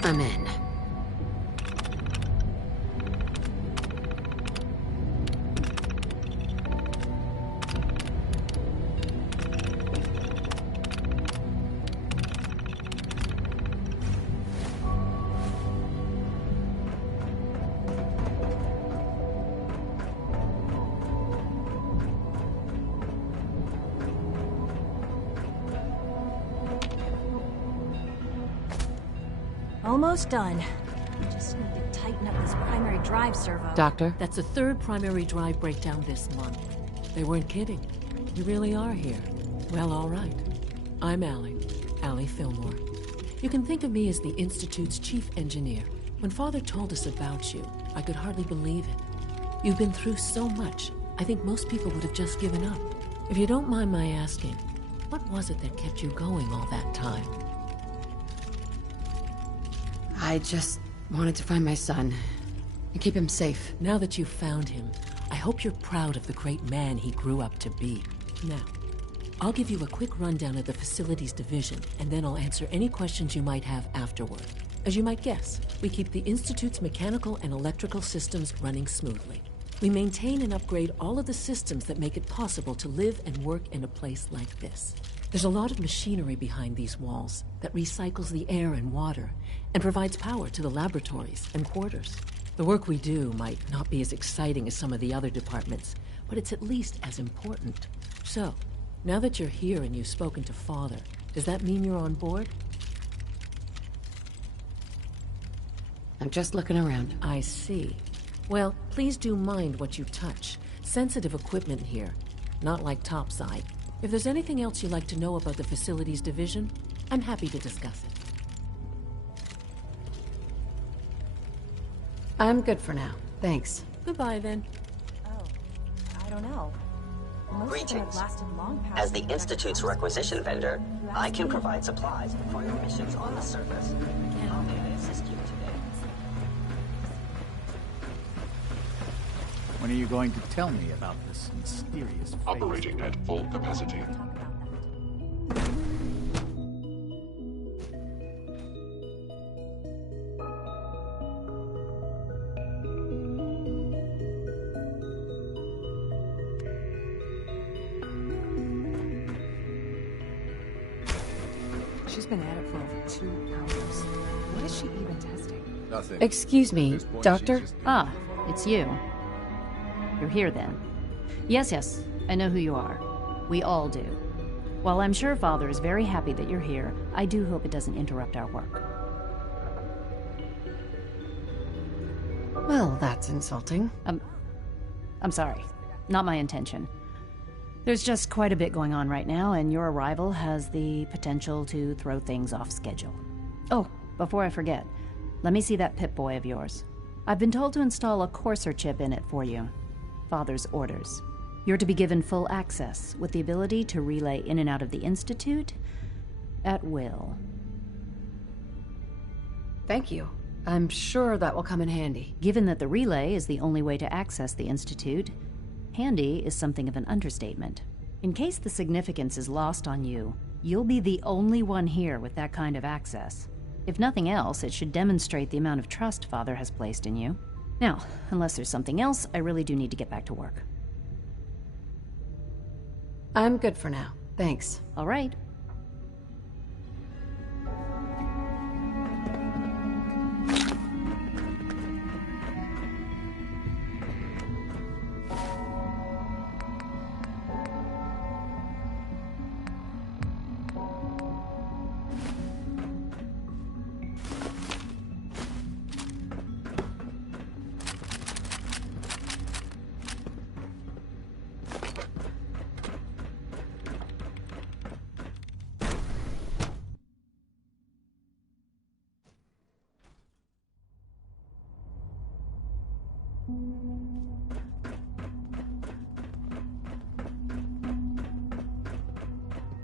I'm in. Almost done. Just need to tighten up this primary drive servo. Doctor? That's the third primary drive breakdown this month. They weren't kidding. You really are here. Well, all right. I'm Allie Fillmore. You can think of me as the Institute's chief engineer. When Father told us about you, I could hardly believe it. You've been through so much, I think most people would have just given up. If you don't mind my asking, what was it that kept you going all that time? I just wanted to find my son and keep him safe. Now that you've found him, I hope you're proud of the great man he grew up to be. Now, I'll give you a quick rundown of the facilities division, and then I'll answer any questions you might have afterward. As you might guess, we keep the Institute's mechanical and electrical systems running smoothly. We maintain and upgrade all of the systems that make it possible to live and work in a place like this. There's a lot of machinery behind these walls that recycles the air and water and provides power to the laboratories and quarters. The work we do might not be as exciting as some of the other departments, but it's at least as important. So, now that you're here and you've spoken to Father, does that mean you're on board? I'm just looking around. I see. Well, please do mind what you touch. Sensitive equipment here, not like topside. If there's anything else you'd like to know about the facilities division, I'm happy to discuss it. I'm good for now. Thanks. Goodbye, then. Oh, I don't know. Most of them have Greetings. lasted long past As the Institute's requisition vendor, I can provide supplies for your missions on the surface. How may I assist you today? When are you going to tell me about this mysterious fate? Operating at full capacity. Talk about that. She's been at it for over 2 hours. What is she even testing? Nothing. Excuse me, Doctor? Ah, it's you. You're here then. Yes, I know who you are. We all do. While I'm sure Father is very happy that you're here, I do hope it doesn't interrupt our work. Well, that's insulting. I'm sorry. Not my intention. There's just quite a bit going on right now, and your arrival has the potential to throw things off schedule. Oh, before I forget, let me see that Pip-Boy of yours. I've been told to install a Courser chip in it for you. Father's orders. You're to be given full access, with the ability to relay in and out of the Institute, At will. Thank you. I'm sure that will come in handy. Given that the relay is the only way to access the Institute, handy is something of an understatement. In case the significance is lost on you, you'll be the only one here with that kind of access. If nothing else, it should demonstrate the amount of trust Father has placed in you. Now, unless there's something else, I really do need to get back to work. I'm good for now. Thanks. All right.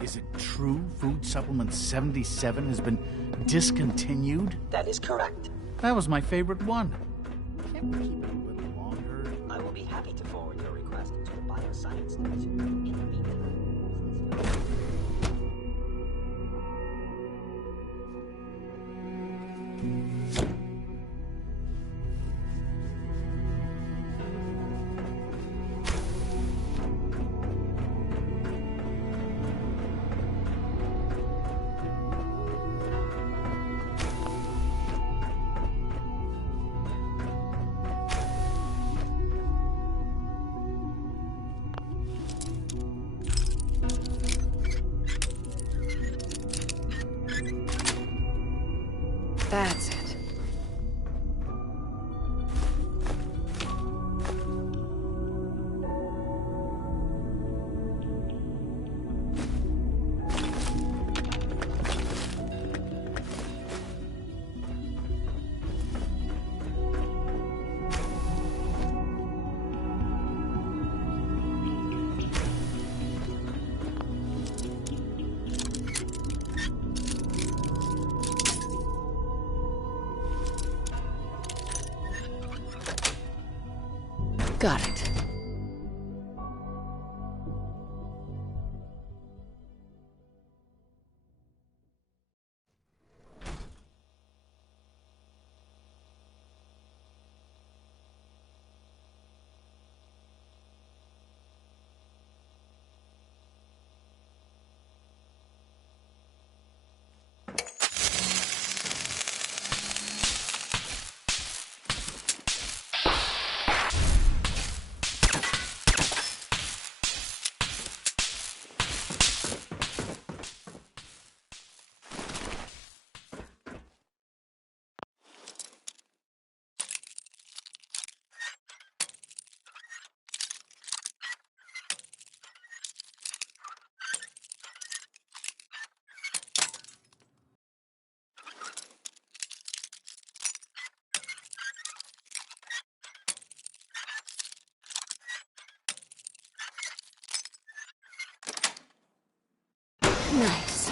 Is it true Food Supplement 77 has been discontinued? That is correct. That was my favorite one. Can't we keep it a little longer? I will be happy to forward your request to the Bioscience Division. In the meantime, That's it. Got it. Nice.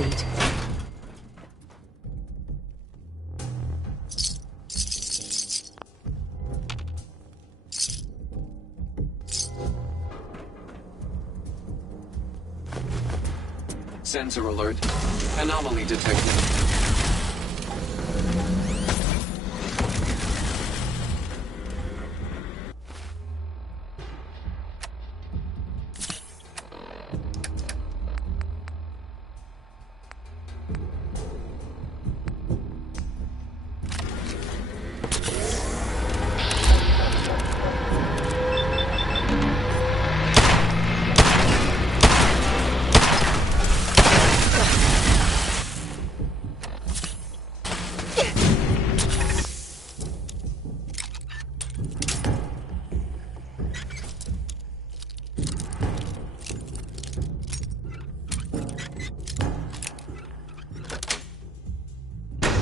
complete. Sensor alert. Anomaly detected.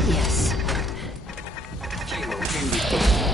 Yes. Kilo in.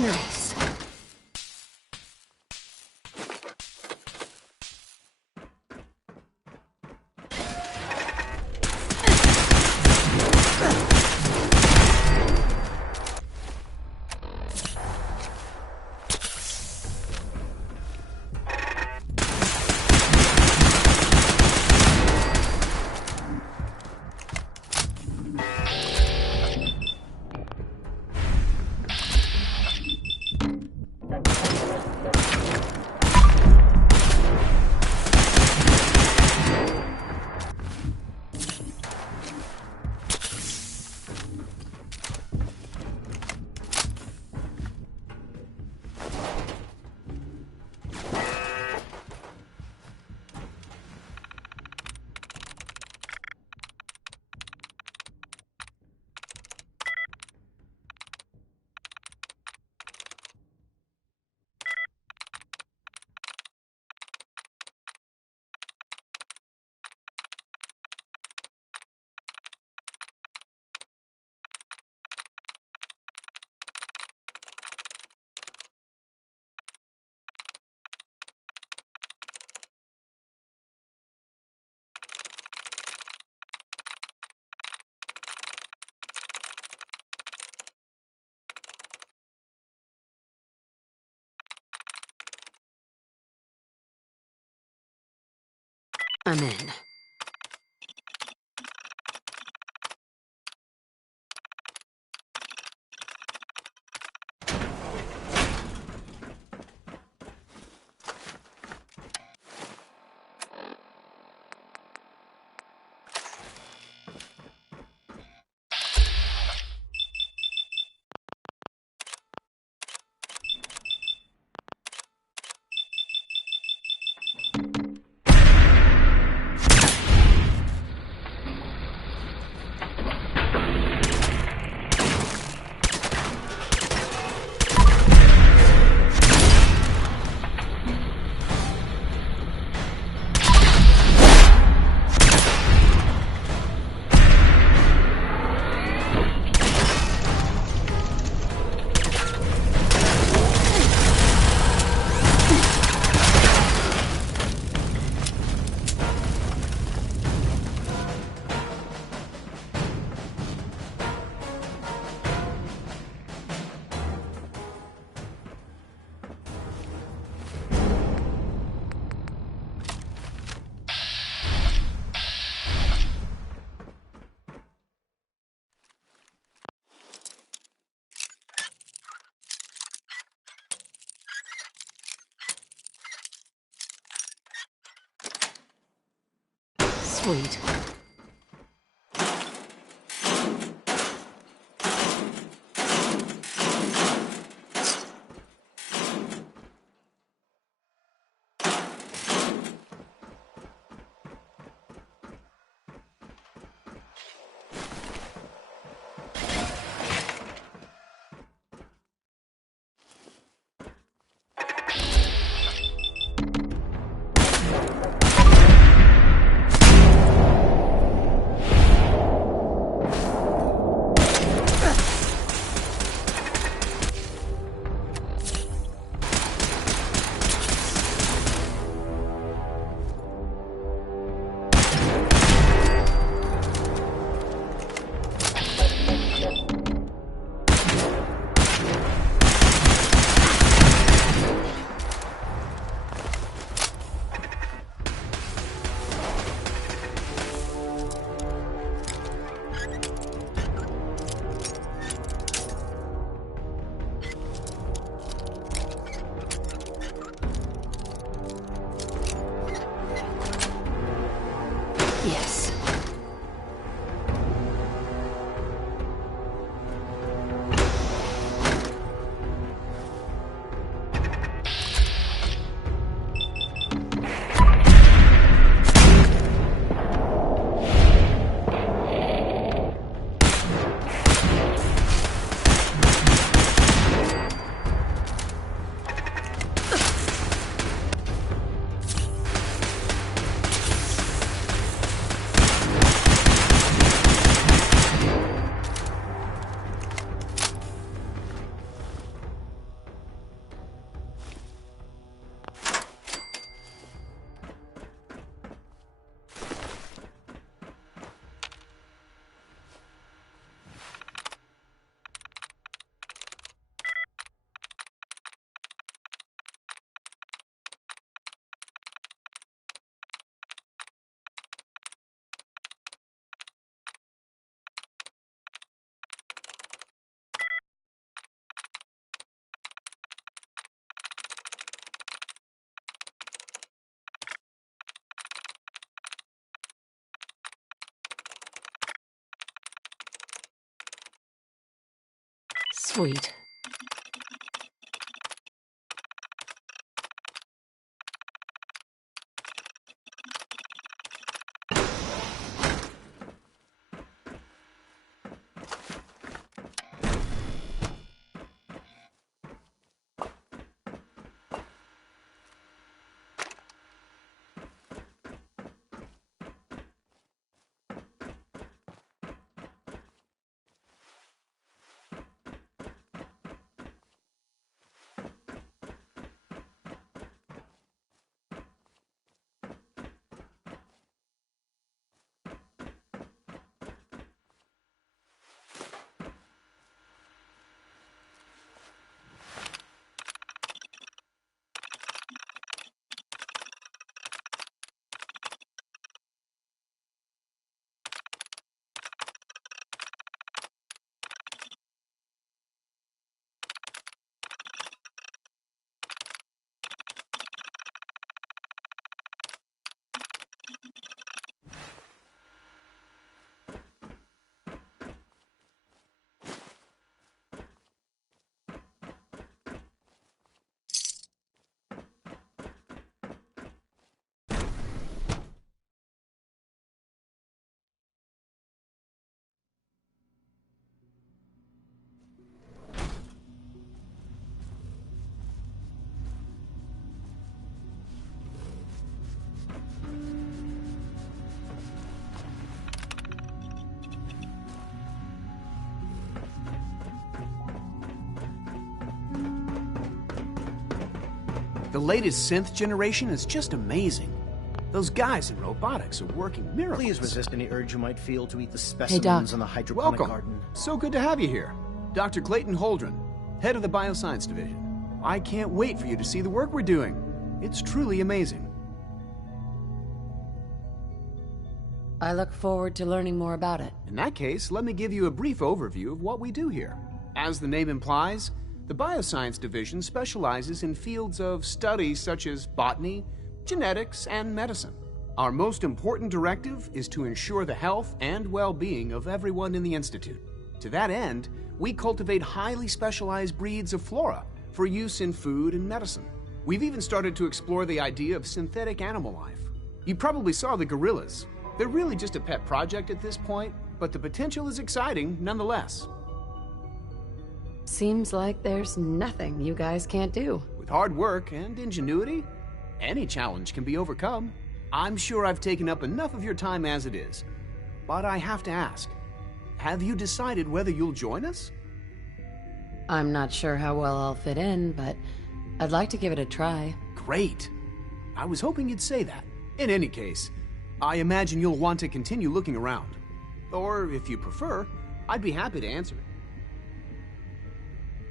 Nice. I'm in. Sweet. Yes. Sweet. The latest synth generation is just amazing. Those guys in robotics are working miracles. Please resist any urge you might feel to eat the specimens in the hydroponic garden. So good to have you here. Dr. Clayton Holdren, head of the Bioscience Division. I can't wait for you to see the work we're doing. It's truly amazing. I look forward to learning more about it. In that case, let me give you a brief overview of what we do here. As the name implies, the Bioscience Division specializes in fields of study such as botany, genetics, and medicine. Our most important directive is to ensure the health and well-being of everyone in the Institute. To that end, we cultivate highly specialized breeds of flora for use in food and medicine. We've even started to explore the idea of synthetic animal life. You probably saw the gorillas. They're really just a pet project at this point, but the potential is exciting nonetheless. Seems like there's nothing you guys can't do. With hard work and ingenuity, any challenge can be overcome. I'm sure I've taken up enough of your time as it is, but I have to ask, have you decided whether you'll join us? I'm not sure how well I'll fit in, but I'd like to give it a try. Great. I was hoping you'd say that. In any case, I imagine you'll want to continue looking around. Or, if you prefer, I'd be happy to answer it.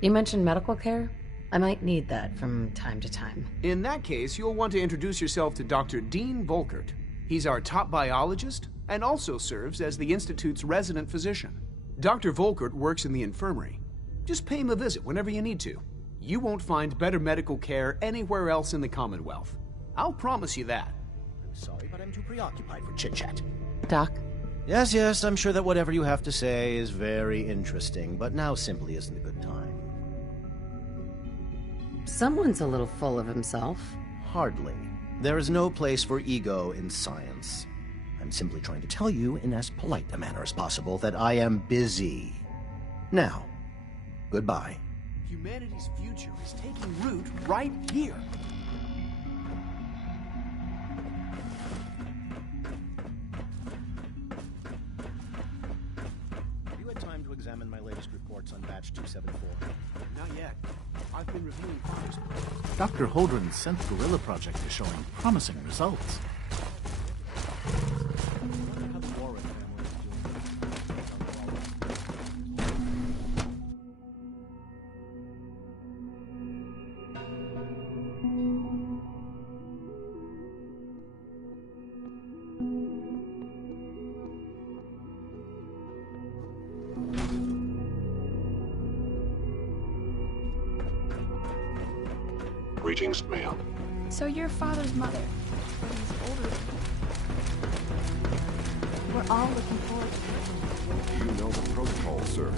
You mentioned medical care? I might need that from time to time. In that case, you'll want to introduce yourself to Dr. Dean Volkert. He's our top biologist and also serves as the Institute's resident physician. Dr. Volkert works in the infirmary. Just pay him a visit whenever you need to. You won't find better medical care anywhere else in the Commonwealth. I'll promise you that. I'm sorry, but I'm too preoccupied for chit-chat. Doc? Yes, I'm sure that whatever you have to say is very interesting, but now simply isn't a good time. Someone's a little full of himself. Hardly. There is no place for ego in science. I'm simply trying to tell you in as polite a manner as possible that I am busy. Now, goodbye. Humanity's future is taking root right here. Have you had time to examine my latest reports on batch 274? Not yet. I've been reviewing Father's work. Dr. Holdren's Synth Gorilla project is showing promising results. Greetings, ma'am. So your father's mother. He's older. We're all looking forward to it. You know the protocol, sir.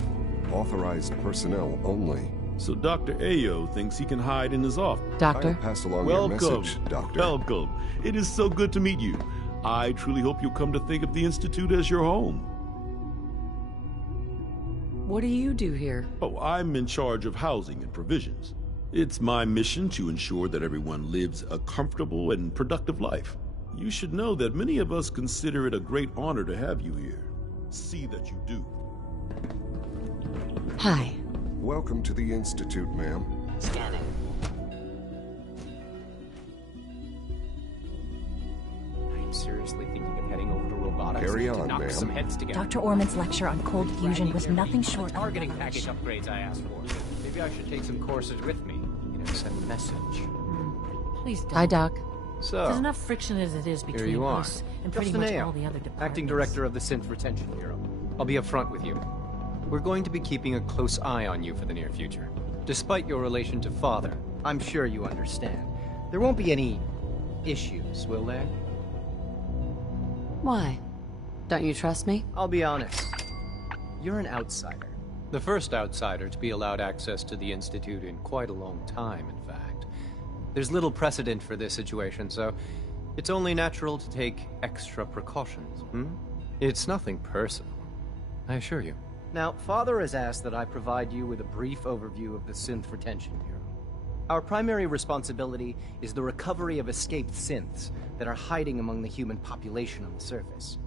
Authorized personnel only. So Dr. Ayo thinks he can hide in his office. Doctor? I'll pass along your message, Doctor. Welcome. It is so good to meet you. I truly hope you'll come to think of the Institute as your home. What do you do here? Oh, I'm in charge of housing and provisions. It's my mission to ensure that everyone lives a comfortable and productive life. You should know that many of us consider it a great honor to have you here. See that you do. Hi. Welcome to the Institute, ma'am. Scanning. I'm seriously thinking of heading over to robotics Carry to on, knock ma'am. some heads together. Dr. Orman's lecture on cold fusion was nothing short of Targeting package upgrades I asked for. Maybe I should take some courses with me. Send a message. Please don't. Hi, Doc. So, There's enough friction as it is here between you are. us and pretty much Justin all Ayo, the other departments. Acting Director of the Synth Retention Bureau. I'll be upfront with you. We're going to be keeping a close eye on you for the near future. Despite your relation to Father, I'm sure you understand. There won't be any issues, will there? Why? Don't you trust me? I'll be honest. You're an outsider. The first outsider to be allowed access to the Institute in quite a long time, in fact. There's little precedent for this situation, so it's only natural to take extra precautions, It's nothing personal, I assure you. Now, Father has asked that I provide you with a brief overview of the Synth Retention Bureau. Our primary responsibility is the recovery of escaped synths that are hiding among the human population on the surface.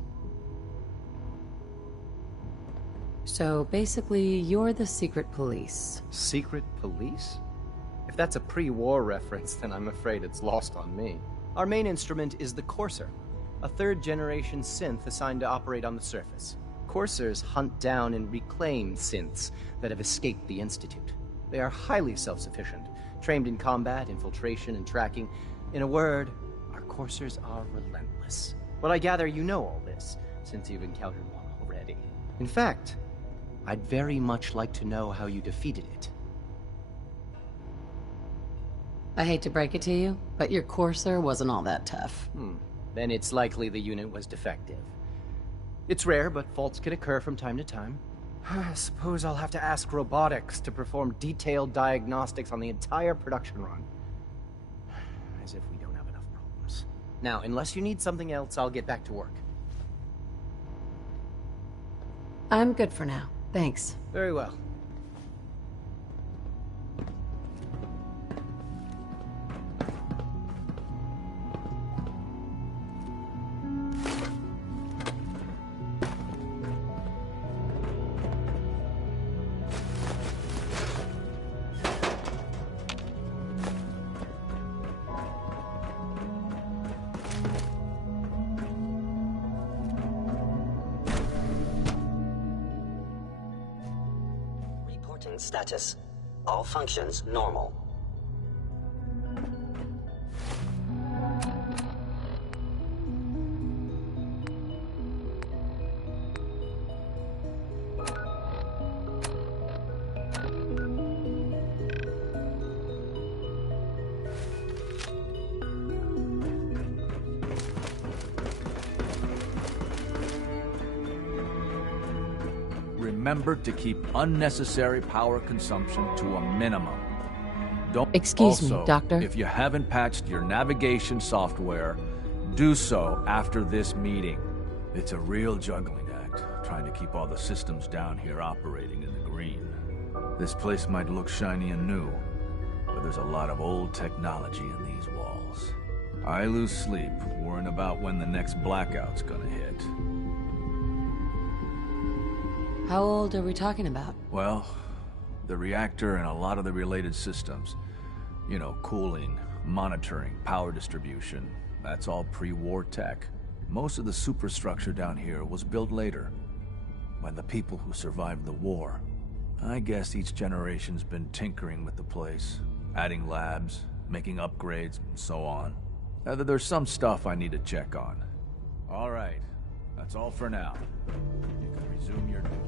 So basically, you're the secret police. Secret police? If that's a pre-war reference, then I'm afraid it's lost on me. Our main instrument is the Courser, a third-generation synth assigned to operate on the surface. Coursers hunt down and reclaim synths that have escaped the Institute. They are highly self-sufficient, trained in combat, infiltration, and tracking. In a word, our Coursers are relentless. But I gather you know all this, since you've encountered one already. In fact, I'd very much like to know how you defeated it. I hate to break it to you, but your Courser wasn't all that tough. then it's likely the unit was defective. It's rare, but faults can occur from time to time. I suppose I'll have to ask robotics to perform detailed diagnostics on the entire production run. As if we don't have enough problems. Now, unless you need something else, I'll get back to work. I'm good for now. Thanks. Very well. Status. All functions normal. Remember to keep unnecessary power consumption to a minimum. Don't. Excuse me, also, Doctor. If you haven't patched your navigation software, do so after this meeting. It's a real juggling act, trying to keep all the systems down here operating in the green. This place might look shiny and new, but there's a lot of old technology in these walls. I lose sleep worrying about when the next blackout's gonna hit. How old are we talking about? Well, the reactor and a lot of the related systems. You know, cooling, monitoring, power distribution. That's all pre-war tech. Most of the superstructure down here was built later, by the people who survived the war. I guess each generation's been tinkering with the place, adding labs, making upgrades, and so on. There's some stuff I need to check on. All right, that's all for now. You can resume your duty.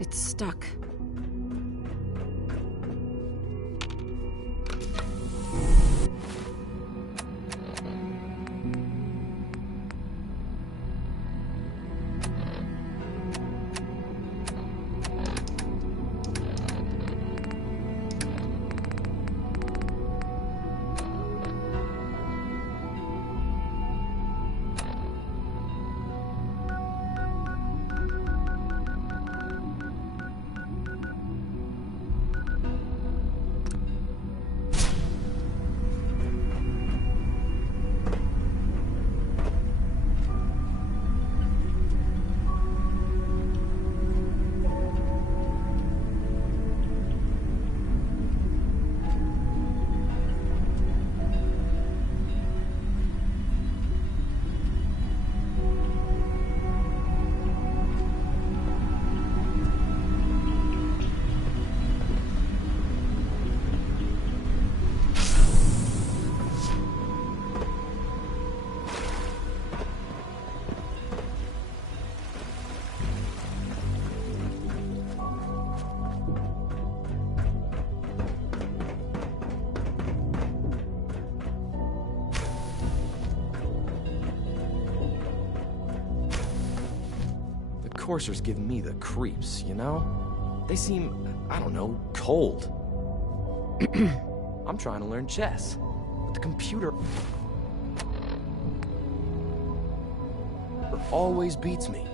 It's stuck. Coursers give me the creeps, you know? They seem, I don't know, cold. I'm trying to learn chess, but the computer always beats me.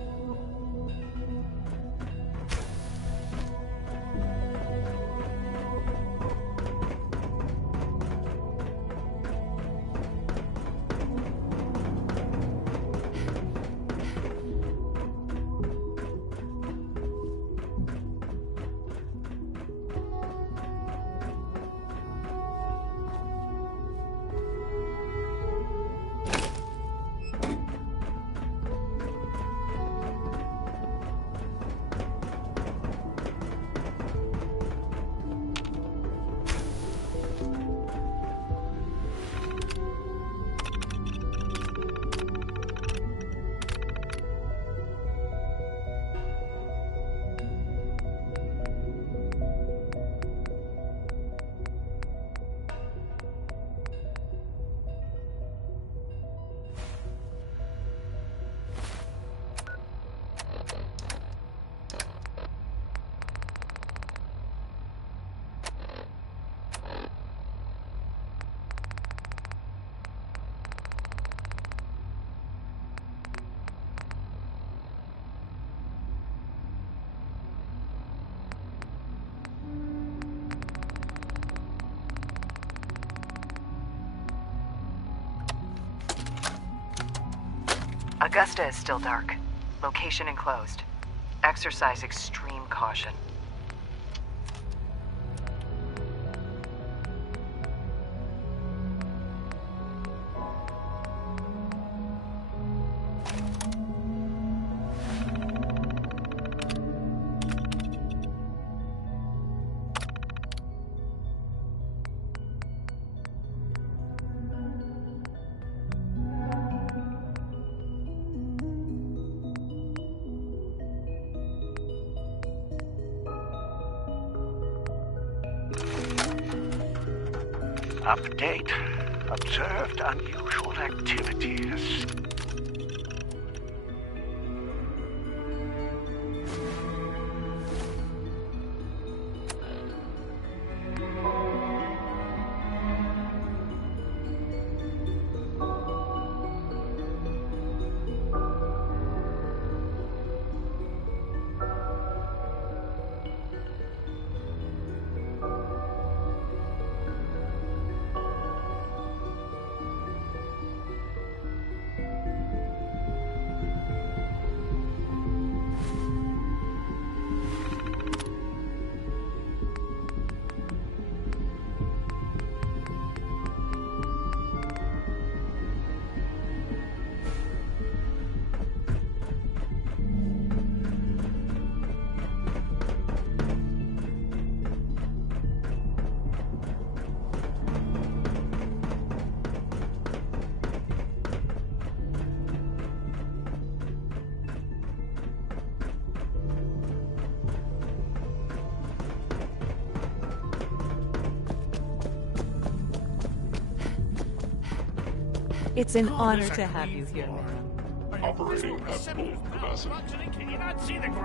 Augusta is still dark. Location enclosed. Exercise extreme caution. Update. Observed unusual activities. It's an honor to have you here, ma'am. Operating at full capacity.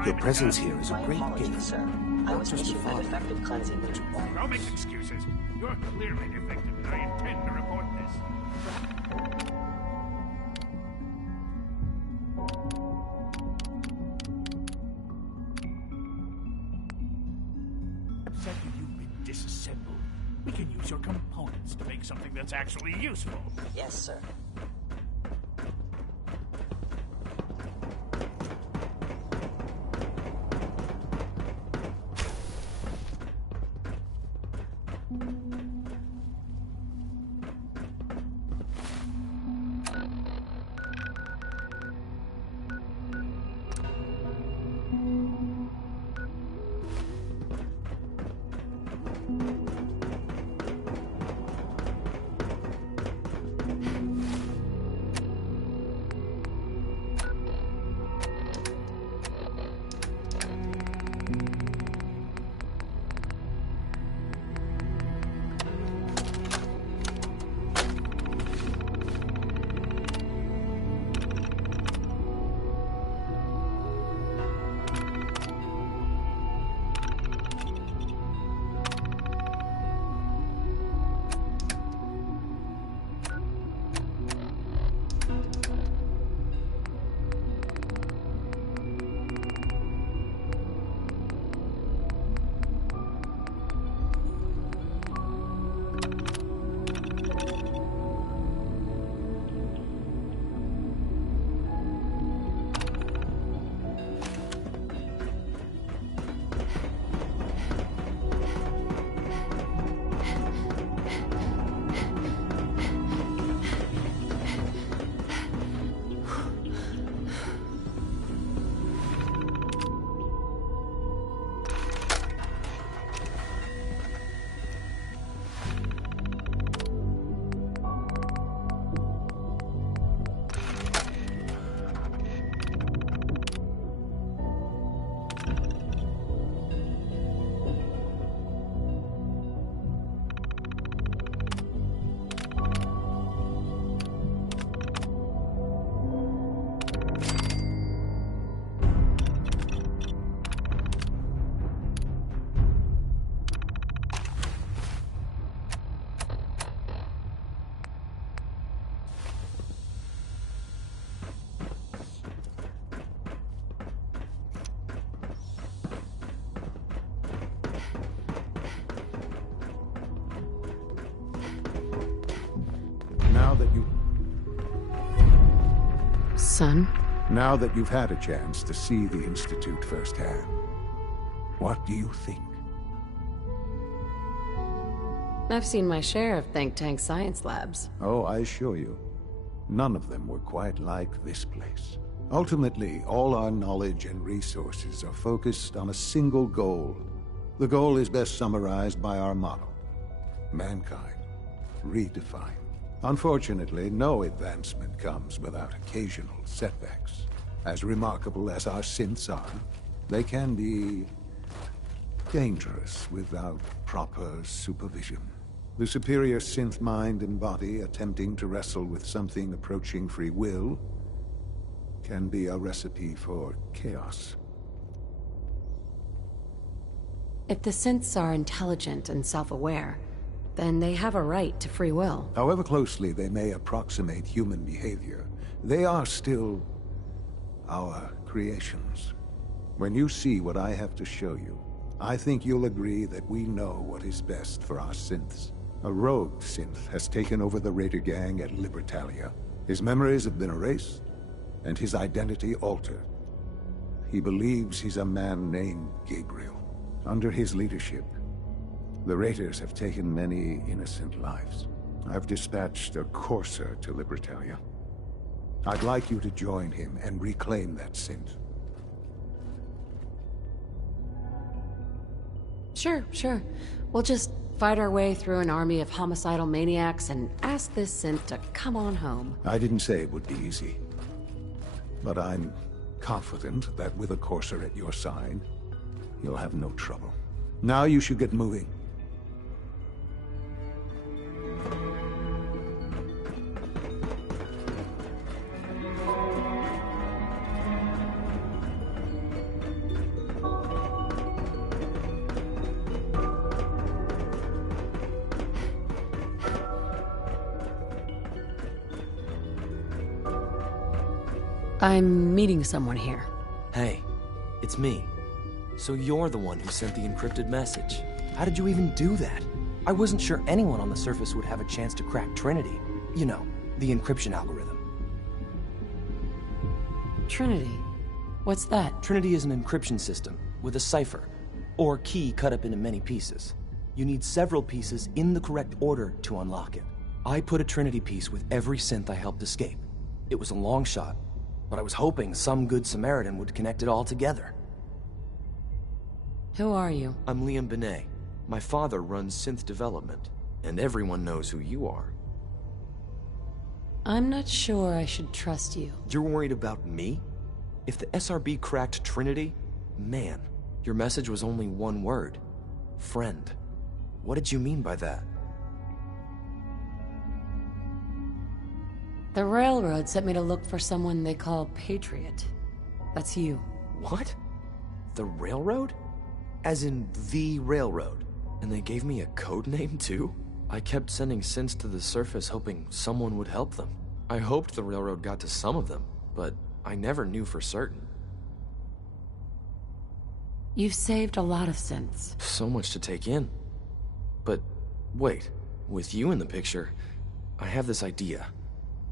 Your presence here is a great gift. Sir. I was issued an effective cleansing agent. Don't make excuses. You're clearly defective, and I intend to report this. Except that you've been disassembled. We can use your components to make something that's actually useful. Yes, sir. Son? Now that you've had a chance to see the Institute firsthand, what do you think? I've seen my share of think tank science labs. Oh, I assure you, none of them were quite like this place. Ultimately, all our knowledge and resources are focused on a single goal. The goal is best summarized by our motto: mankind, redefined. Unfortunately, no advancement comes without occasional setbacks. As remarkable as our synths are, they can be dangerous without proper supervision. The superior synth mind and body attempting to wrestle with something approaching free will can be a recipe for chaos. If the synths are intelligent and self-aware, then they have a right to free will. However closely they may approximate human behavior, they are still our creations. When you see what I have to show you, I think you'll agree that we know what is best for our synths. A rogue synth has taken over the Raider gang at Libertalia. His memories have been erased, and his identity altered. He believes he's a man named Gabriel. Under his leadership, the Raiders have taken many innocent lives. I've dispatched a courser to Libertalia. I'd like you to join him and reclaim that synth. Sure. We'll just fight our way through an army of homicidal maniacs and ask this synth to come on home. I didn't say it would be easy. But I'm confident that with a courser at your side, you'll have no trouble. Now you should get moving. I'm meeting someone here. Hey, it's me. So you're the one who sent the encrypted message. How did you even do that? I wasn't sure anyone on the surface would have a chance to crack Trinity. You know, the encryption algorithm. Trinity? What's that? Trinity is an encryption system with a cipher, or key cut up into many pieces. You need several pieces in the correct order to unlock it. I put a Trinity piece with every synth I helped escape. It was a long shot, but I was hoping some good Samaritan would connect it all together. Who are you? I'm Liam Benet. My father runs synth development, and everyone knows who you are. I'm not sure I should trust you. You're worried about me? If the SRB cracked Trinity, man, your message was only one word. Friend. What did you mean by that? The Railroad sent me to look for someone they call Patriot. That's you. What? The Railroad? As in the Railroad? And they gave me a code name too? I kept sending synths to the surface hoping someone would help them. I hoped the Railroad got to some of them, but I never knew for certain. You've saved a lot of synths. So much to take in. But wait, with you in the picture, I have this idea.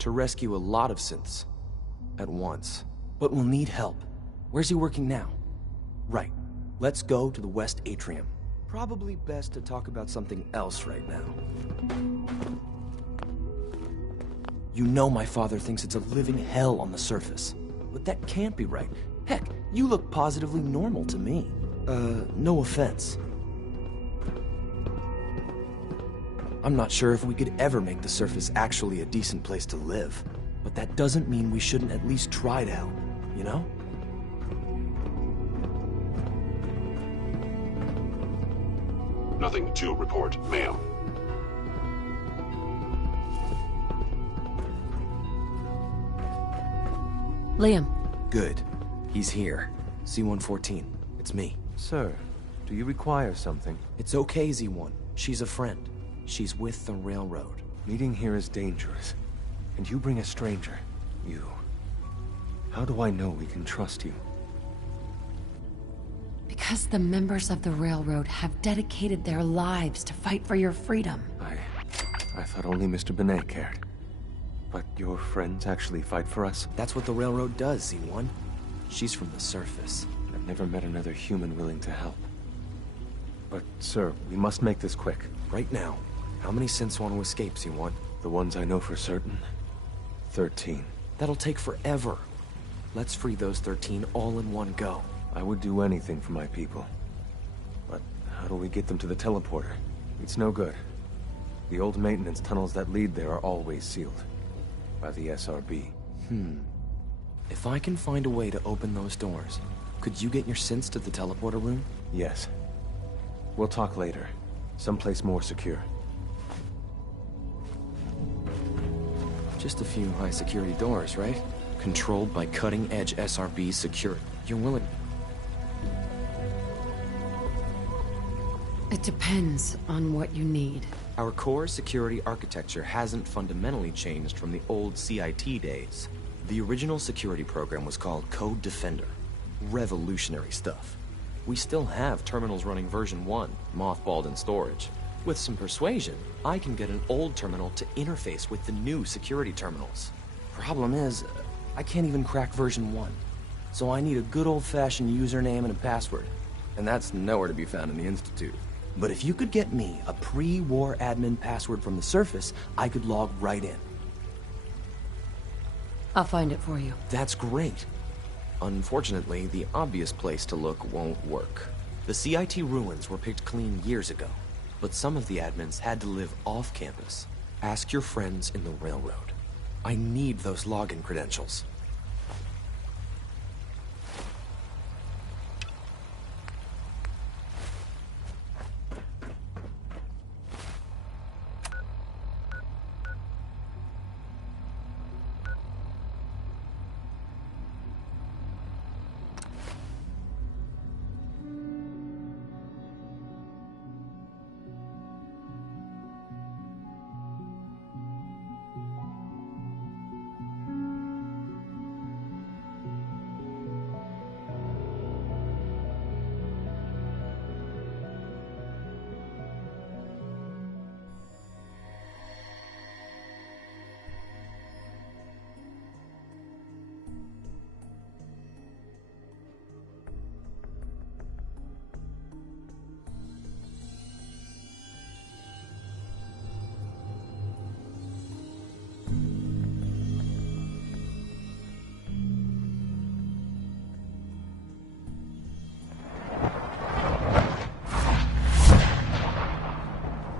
To rescue a lot of synths at once. But we'll need help. Where's he working now? Right. Let's go to the West Atrium. Probably best to talk about something else right now. You know my father thinks it's a living hell on the surface. But that can't be right. Heck, you look positively normal to me. No offense. I'm not sure if we could ever make the surface actually a decent place to live. But that doesn't mean we shouldn't at least try to help, you know? Nothing to report, ma'am. Liam. Good. He's here. C-114. It's me. Sir, do you require something? It's okay, Z-1. She's a friend. She's with the Railroad. Meeting here is dangerous. And you bring a stranger. You. How do I know we can trust you? Because the members of the Railroad have dedicated their lives to fight for your freedom. I thought only Mr. Benet cared. But your friends actually fight for us? That's what the Railroad does, C1. She's from the surface. I've never met another human willing to help. But, sir, we must make this quick. Right now, how many synths want to escape, C1? The ones I know for certain. 13. That'll take forever. Let's free those 13 all in one go. I would do anything for my people. But how do we get them to the teleporter? It's no good. The old maintenance tunnels that lead there are always sealed. By the SRB. If I can find a way to open those doors, could you get your synths to the teleporter room? Yes. We'll talk later. Someplace more secure. Just a few high-security doors, right? Controlled by cutting-edge SRB security. You're willing... It depends on what you need. Our core security architecture hasn't fundamentally changed from the old CIT days. The original security program was called Code Defender. Revolutionary stuff. We still have terminals running version 1, mothballed in storage. With some persuasion, I can get an old terminal to interface with the new security terminals. Problem is, I can't even crack version 1. So I need a good old-fashioned username and a password. And that's nowhere to be found in the Institute. But if you could get me a pre-war admin password from the surface, I could log right in. I'll find it for you. That's great. Unfortunately, the obvious place to look won't work. The CIT ruins were picked clean years ago, but some of the admins had to live off campus. Ask your friends in the Railroad. I need those login credentials.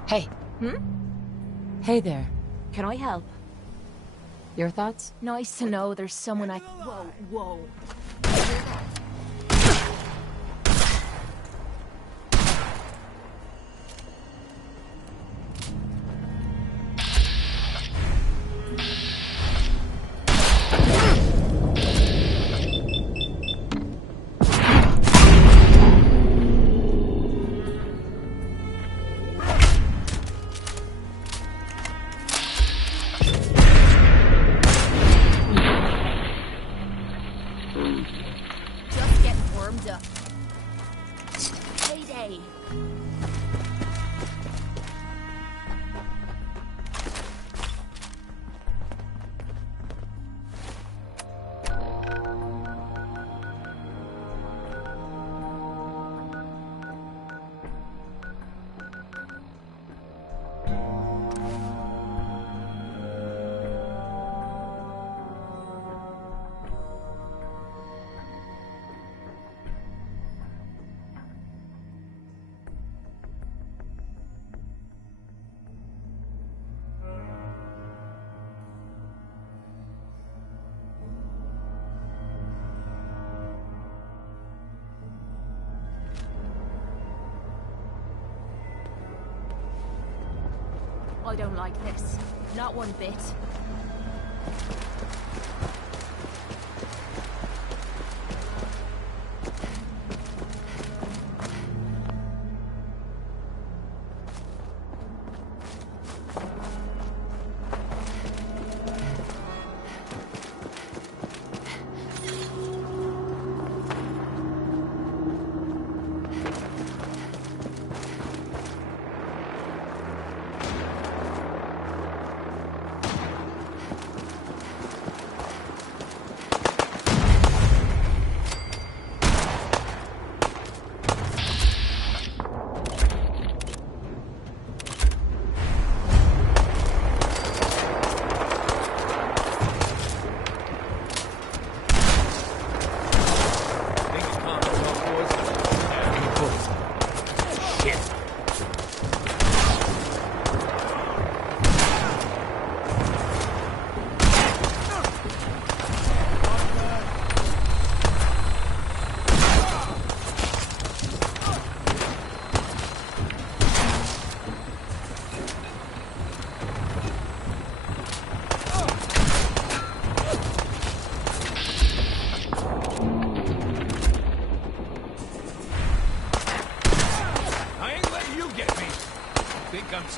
Hey. Hey there. Can I help? Your thoughts? Nice to know there's someone I... Whoa. I don't like this. Not one bit.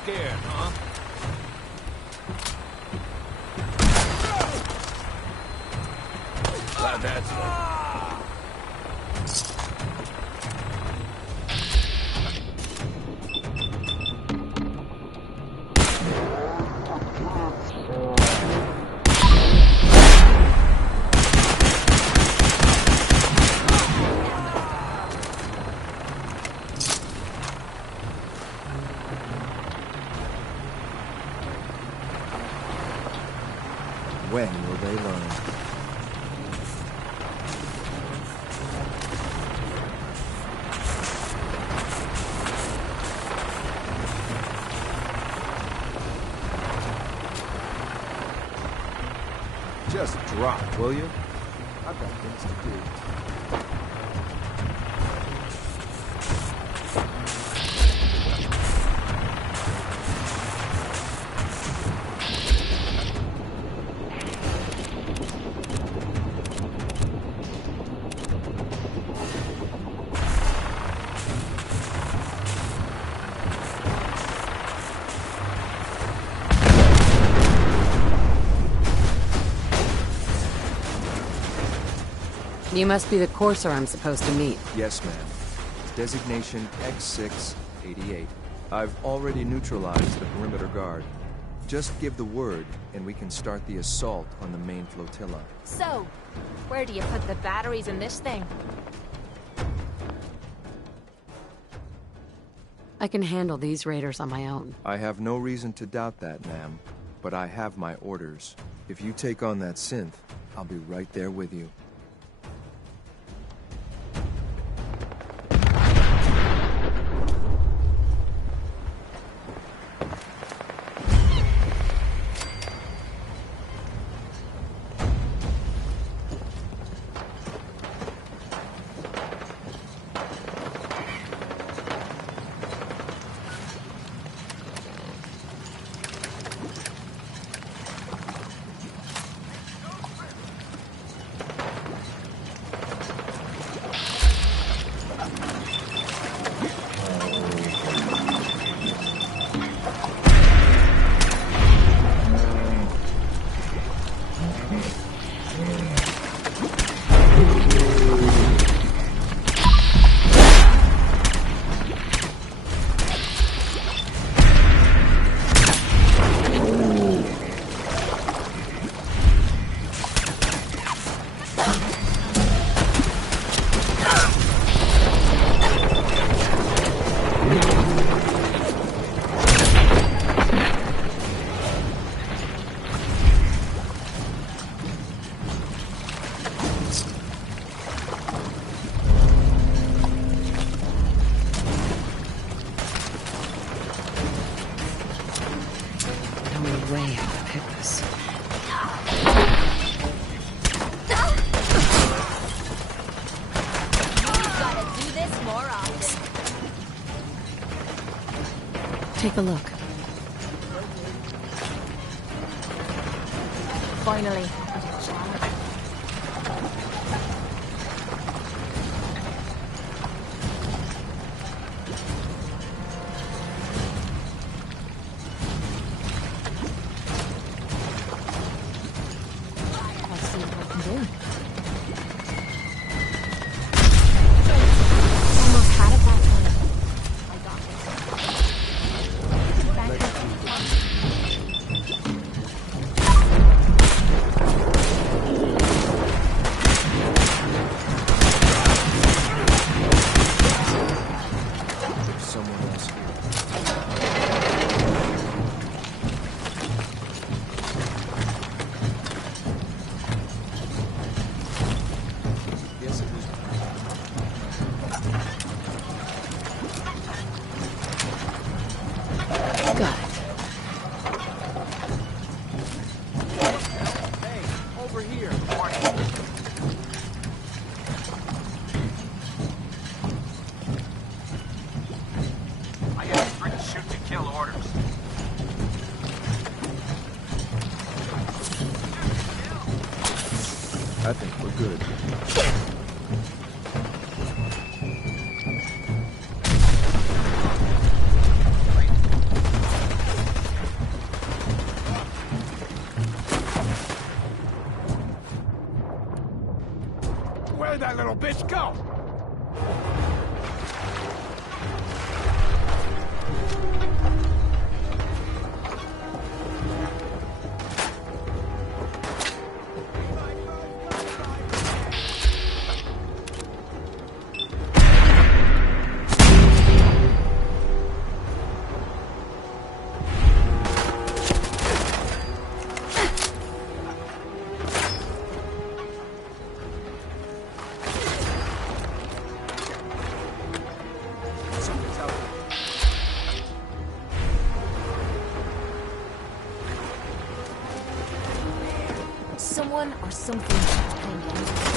scared, huh? Glad that's over. When will they learn? Just drop, will you? I've got things to do. You must be the courser I'm supposed to meet. Yes, ma'am. Designation X688. I've already neutralized the perimeter guard. Just give the word, and we can start the assault on the main flotilla. So, where do you put the batteries in this thing? I can handle these raiders on my own. I have no reason to doubt that, ma'am. But I have my orders. If you take on that synth, I'll be right there with you. Take a look. Finally. Let's see what I can do. Almost had it that time. I got There's someone else here. Yes, it was. Got it. Hey, over here. I have strict shoot to kill orders. I think we're good. Where'd that little bitch go? Someone or something keeps playing games.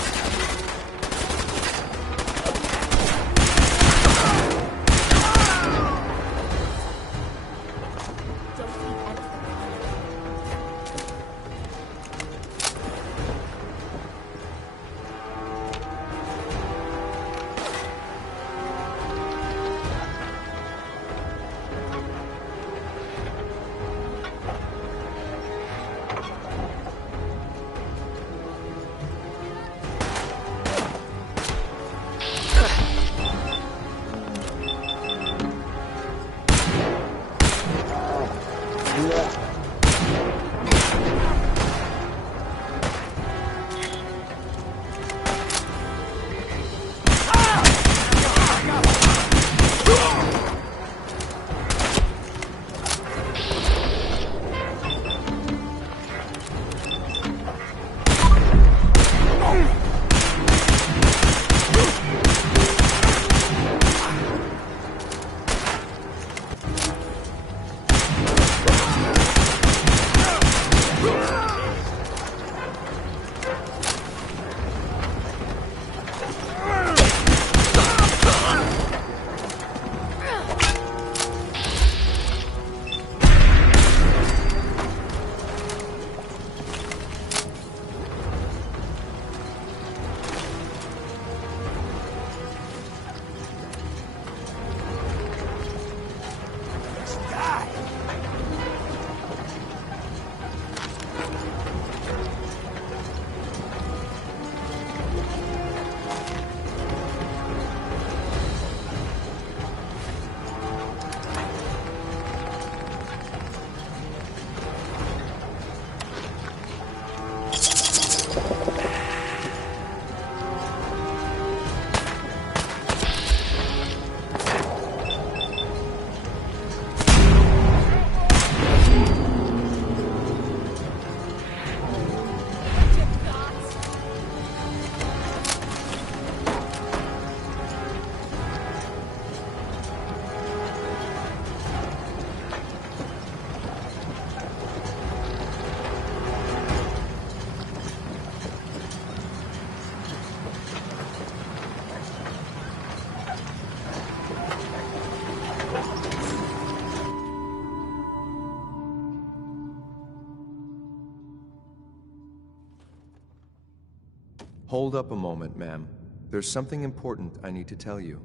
Hold up a moment, ma'am. There's something important I need to tell you.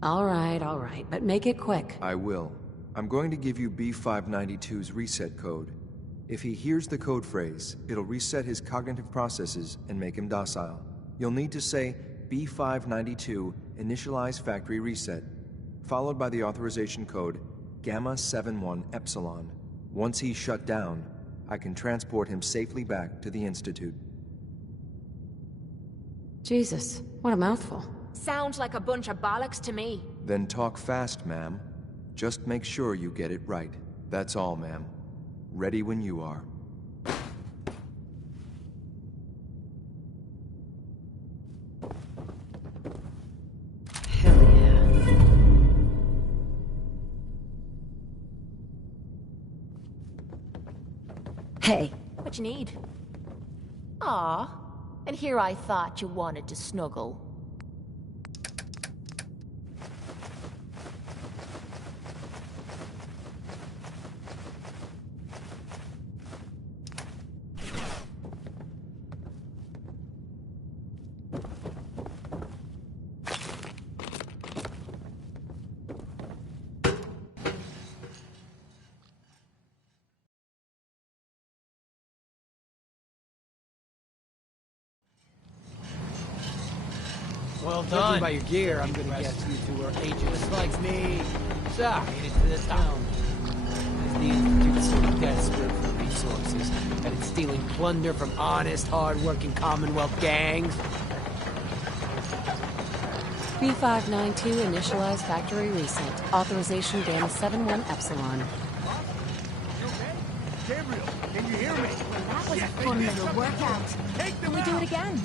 All right, but make it quick. I will. I'm going to give you B592's reset code. If he hears the code phrase, it'll reset his cognitive processes and make him docile. You'll need to say B592 initialize factory reset, followed by the authorization code Gamma 71 Epsilon. Once he's shut down, I can transport him safely back to the Institute. Jesus, what a mouthful. Sounds like a bunch of bollocks to me. Then talk fast, ma'am. Just make sure you get it right. That's all, ma'am. Ready when you are. Hey. What you need? Aw, and here I thought you wanted to snuggle. Well Judging done. by your gear, I'm gonna guess you two are agents. Just like me. So, made it to the top. Is the Institute so desperate for resources that it's stealing plunder from honest, hard-working Commonwealth gangs? B592 initialize factory reset. Authorization Gamma 71 Epsilon. Gabriel, can you hear me? That was a fun little workout. Can we do it again?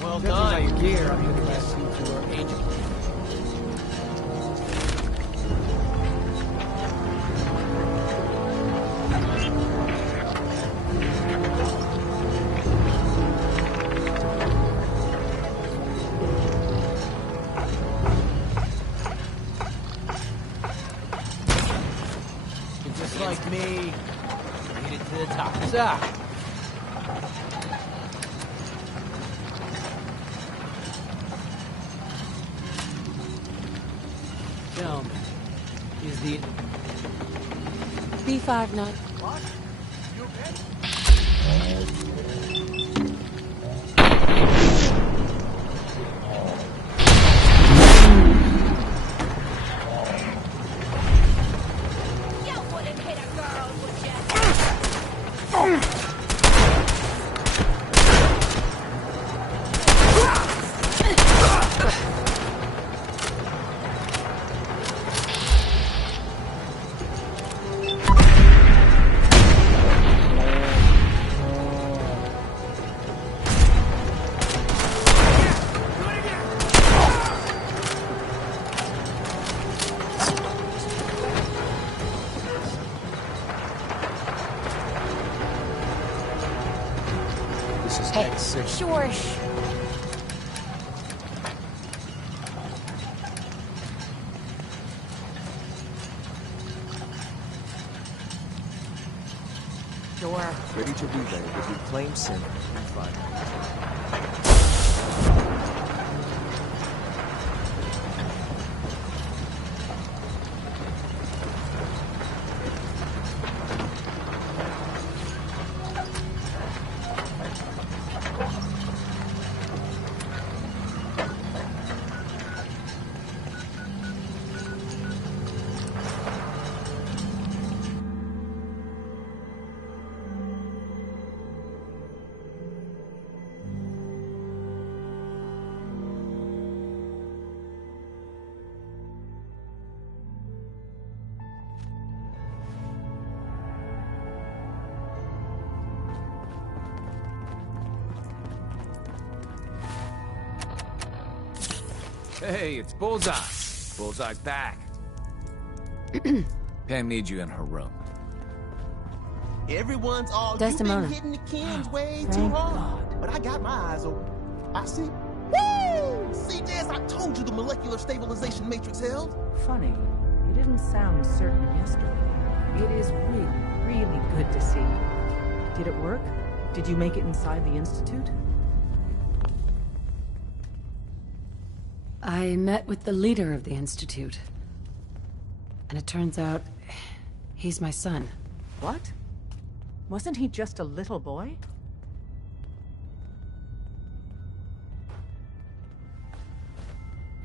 Well Judging by done. your gear, I'm gonna guess you two are agents. You're just like me. Made it to the top. So, tell me, is the B59. What? You okay? You wouldn't hit a girl, would you? This is Hey, X6. sure. Sure. Ready to relay with reclaimed synth B5. Hey, it's Bullseye. Bullseye's back. Pam needs you in her room. Everyone's all Desdemona. you've been hitting the Kens way too Thank hard. But I got my eyes open. I see. Woo! See, Jess, I told you the molecular stabilization matrix held. Funny, you didn't sound certain yesterday. It is really, really good to see you. Did it work? Did you make it inside the Institute? I met with the leader of the Institute. And it turns out, he's my son. What? Wasn't he just a little boy?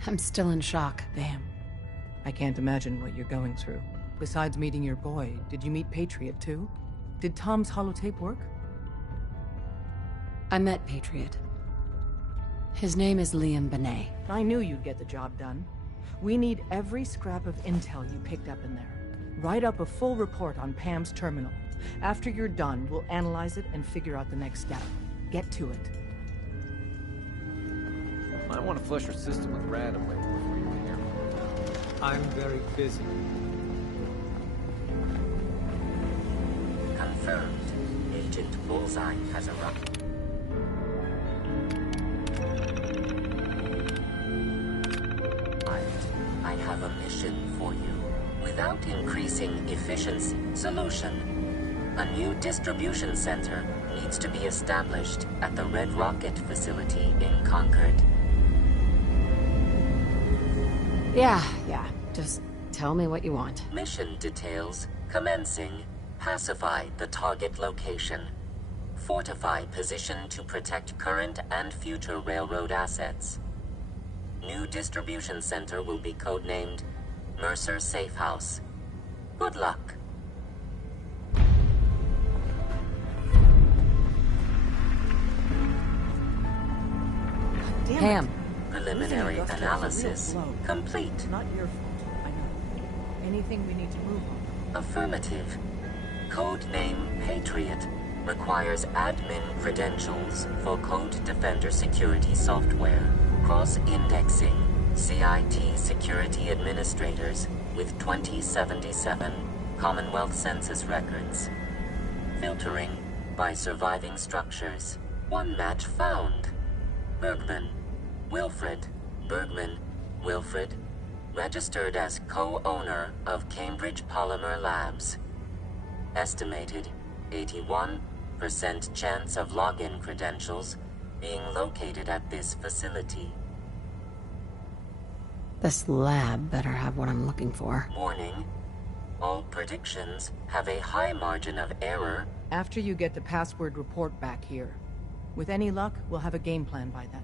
I'm still in shock. Damn. I can't imagine what you're going through. Besides meeting your boy, did you meet Patriot too? Did Tom's holotape work? I met Patriot. His name is Liam Benet. I knew you'd get the job done. We need every scrap of intel you picked up in there. Write up a full report on Pam's terminal. After you're done, we'll analyze it and figure out the next step. Get to it. Might want to flush your system with random waste before you're here. I'm very busy. Confirmed. Agent Bullseye has arrived. I have a mission for you. Without increasing efficiency. Solution. A new distribution center needs to be established at the Red Rocket facility in Concord. Yeah. Just tell me what you want. Mission details commencing. Pacify the target location. Fortify position to protect current and future railroad assets. New distribution center will be codenamed Mercer Safe House. Good luck. Pam. Preliminary analysis complete. Not your fault, I know. Anything we need to move on? Affirmative. Codename Patriot requires admin credentials for Code Defender security software. Cross-indexing CIT security administrators with 2077 Commonwealth Census records. Filtering by surviving structures. One match found. Bergman. Wilfred. Bergman. Wilfred. Registered as co-owner of Cambridge Polymer Labs. Estimated 81% chance of login credentials being located at this facility. This lab better have what I'm looking for. Warning. All predictions have a high margin of error. After you get the password report back here. With any luck, we'll have a game plan by then.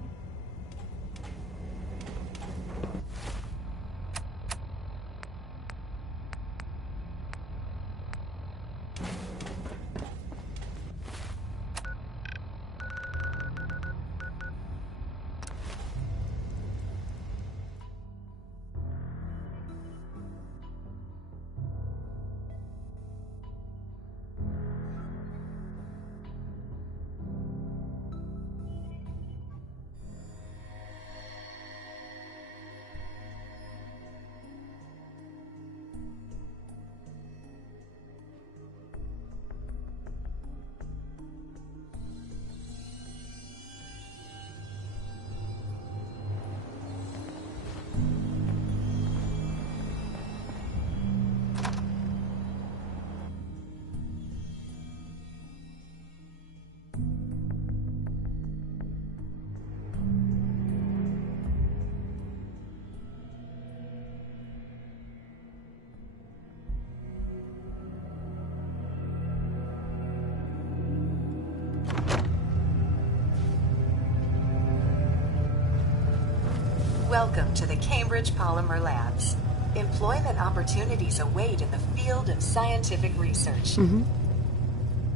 Welcome to the Cambridge Polymer Labs. Employment opportunities await in the field of scientific research.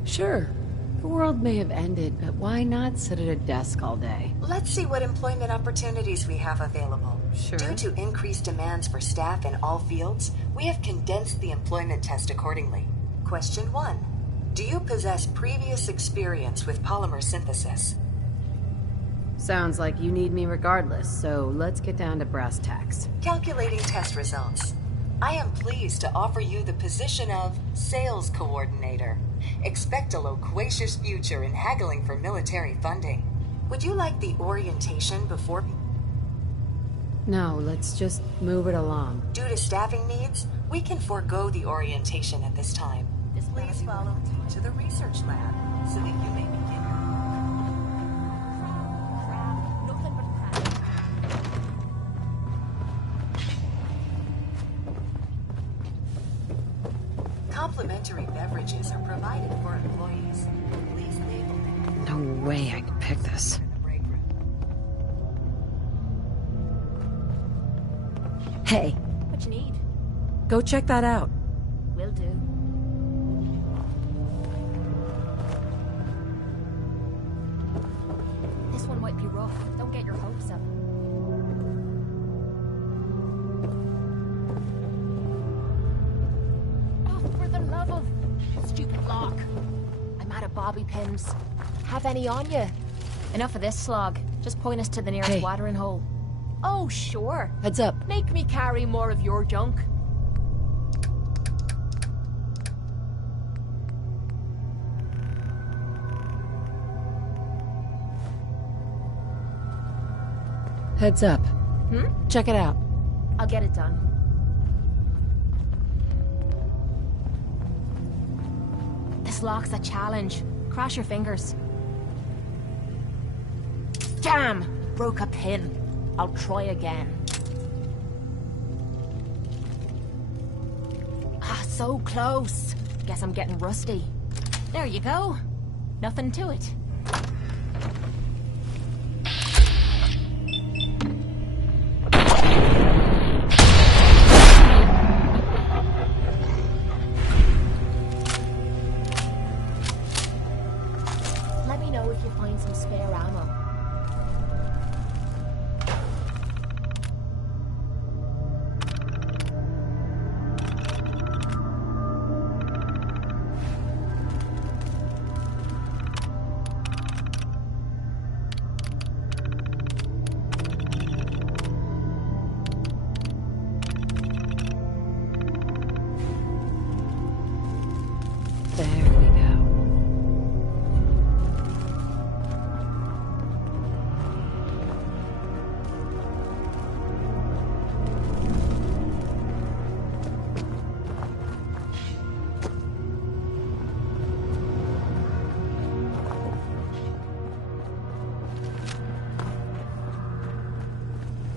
Sure. The world may have ended, but why not sit at a desk all day? Let's see what employment opportunities we have available. Sure. Due to increased demands for staff in all fields, we have condensed the employment test accordingly. Question 1. Do you possess previous experience with polymer synthesis? Sounds like you need me regardless, so let's get down to brass tacks. Calculating test results. I am pleased to offer you the position of Sales Coordinator. Expect a loquacious future in haggling for military funding. Would you like the orientation before... No, let's just move it along. Due to staffing needs, we can forego the orientation at this time. Please follow me to the research lab so that you may begin your... Complimentary beverages are provided for employees. Please label them. No way I could pick this. Hey. What you need? Go check that out. Will do. This one might be rough. Don't get your hopes up. stupid lock. I'm out of bobby pins. Have any on you? Enough of this slog. Just point us to the nearest watering hole. Oh, sure. Heads up. Make me carry more of your junk. Heads up. Check it out. I'll get it done. This lock's a challenge. Cross your fingers. Damn! Broke a pin. I'll try again. Ah, so close. Guess I'm getting rusty. There you go. Nothing to it. Let me know if you find some spare ammo.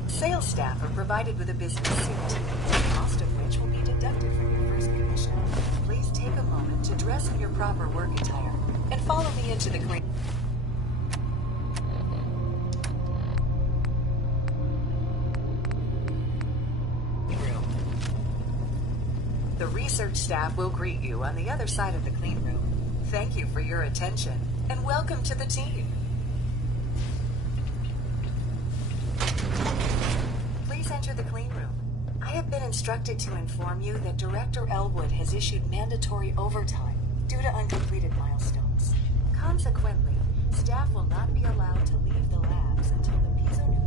Sales staff are provided with a business suit, the cost of which will be deducted from your first commission. Please take a moment to dress in your proper work attire and follow me into the green room. The research staff will greet you on the other side of the clean room. Thank you for your attention, and welcome to the team. Enter the clean room. I have been instructed to inform you that Director Elwood has issued mandatory overtime due to uncompleted milestones. Consequently, staff will not be allowed to leave the labs until the piezo.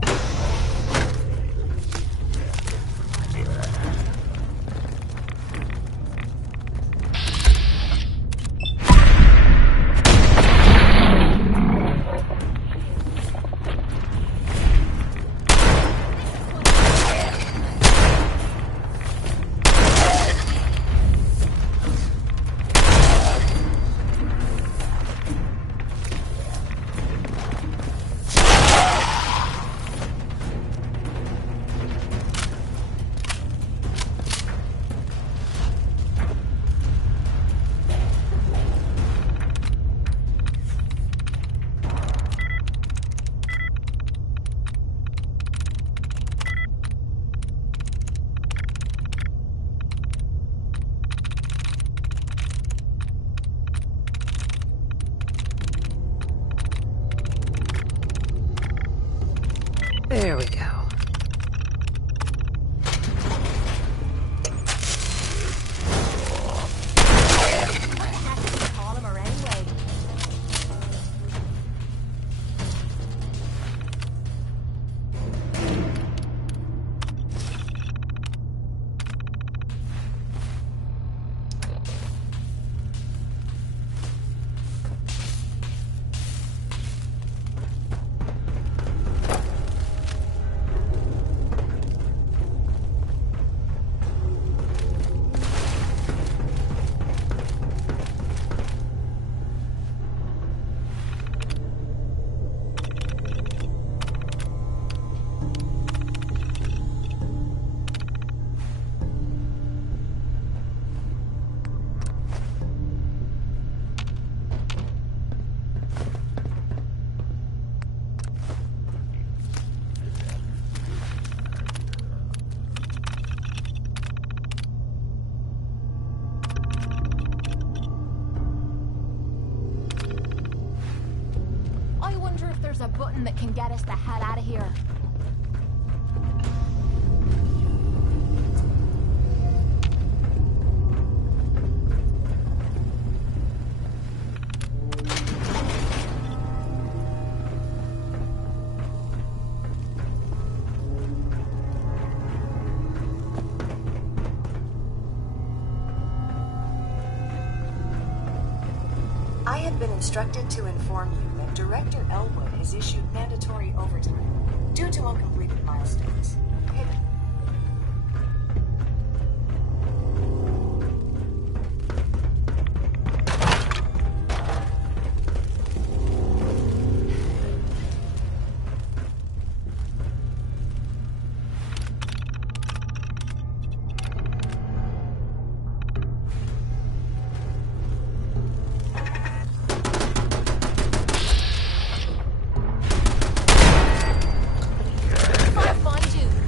There we go. There's a button that can get us the hell out of here. have been instructed to inform you that Director Elwood has issued mandatory overtime due to uncompleted milestones. Hidden. I'll find you.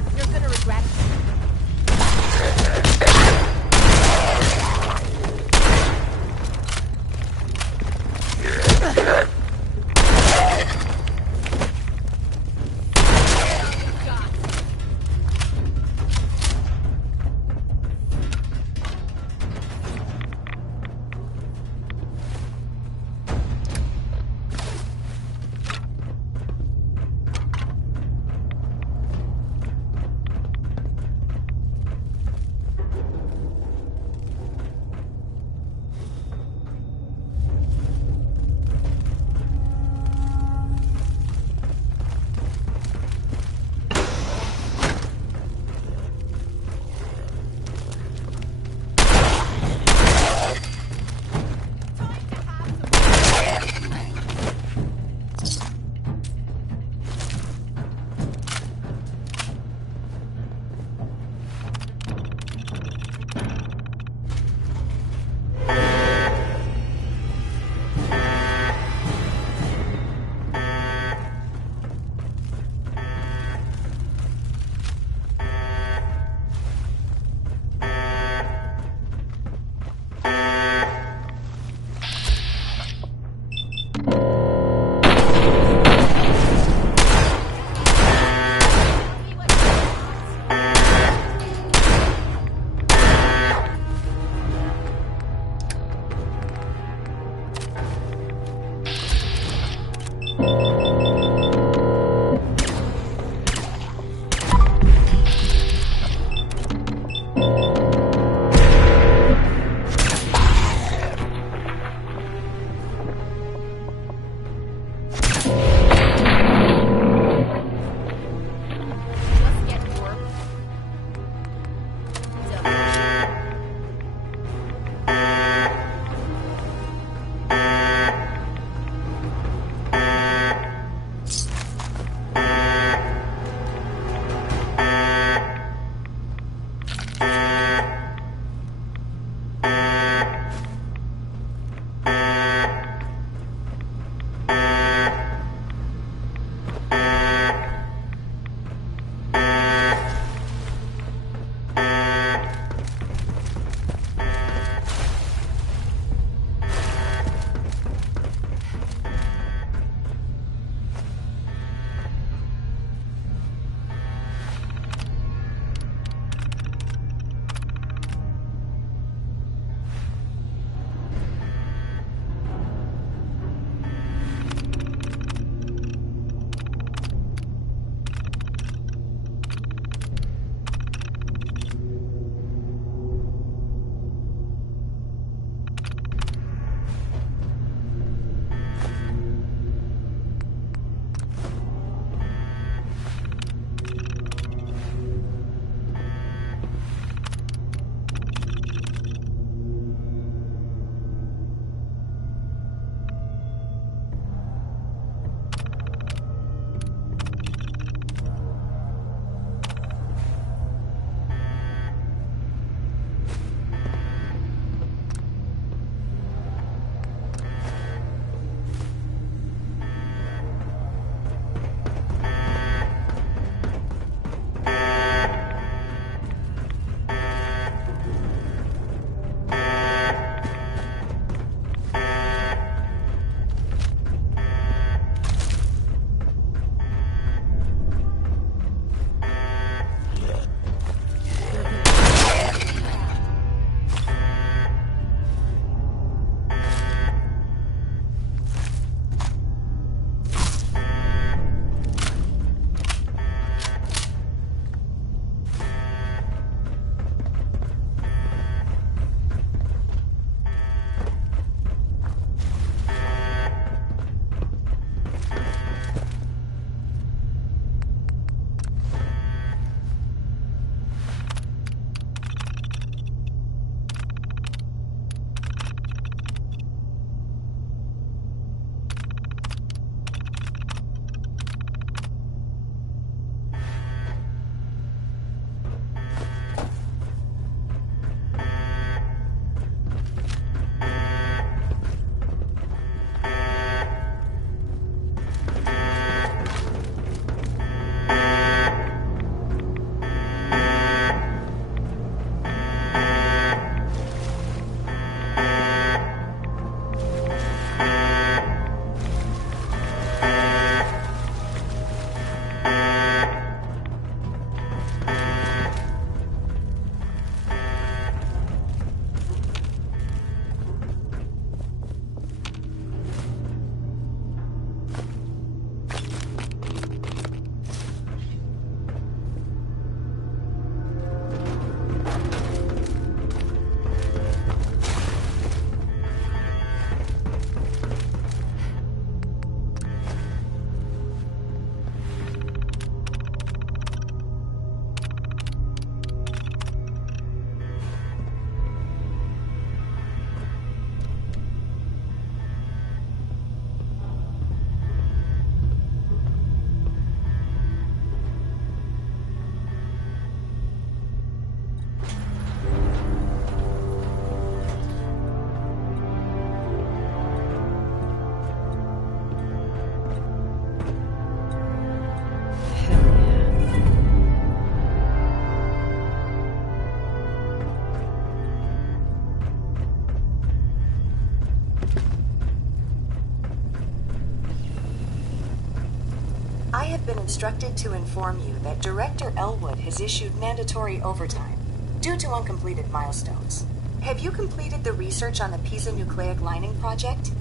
have been instructed to inform you that Director Elwood has issued mandatory overtime due to uncompleted milestones. Have you completed the research on the Pisa nucleic lining project?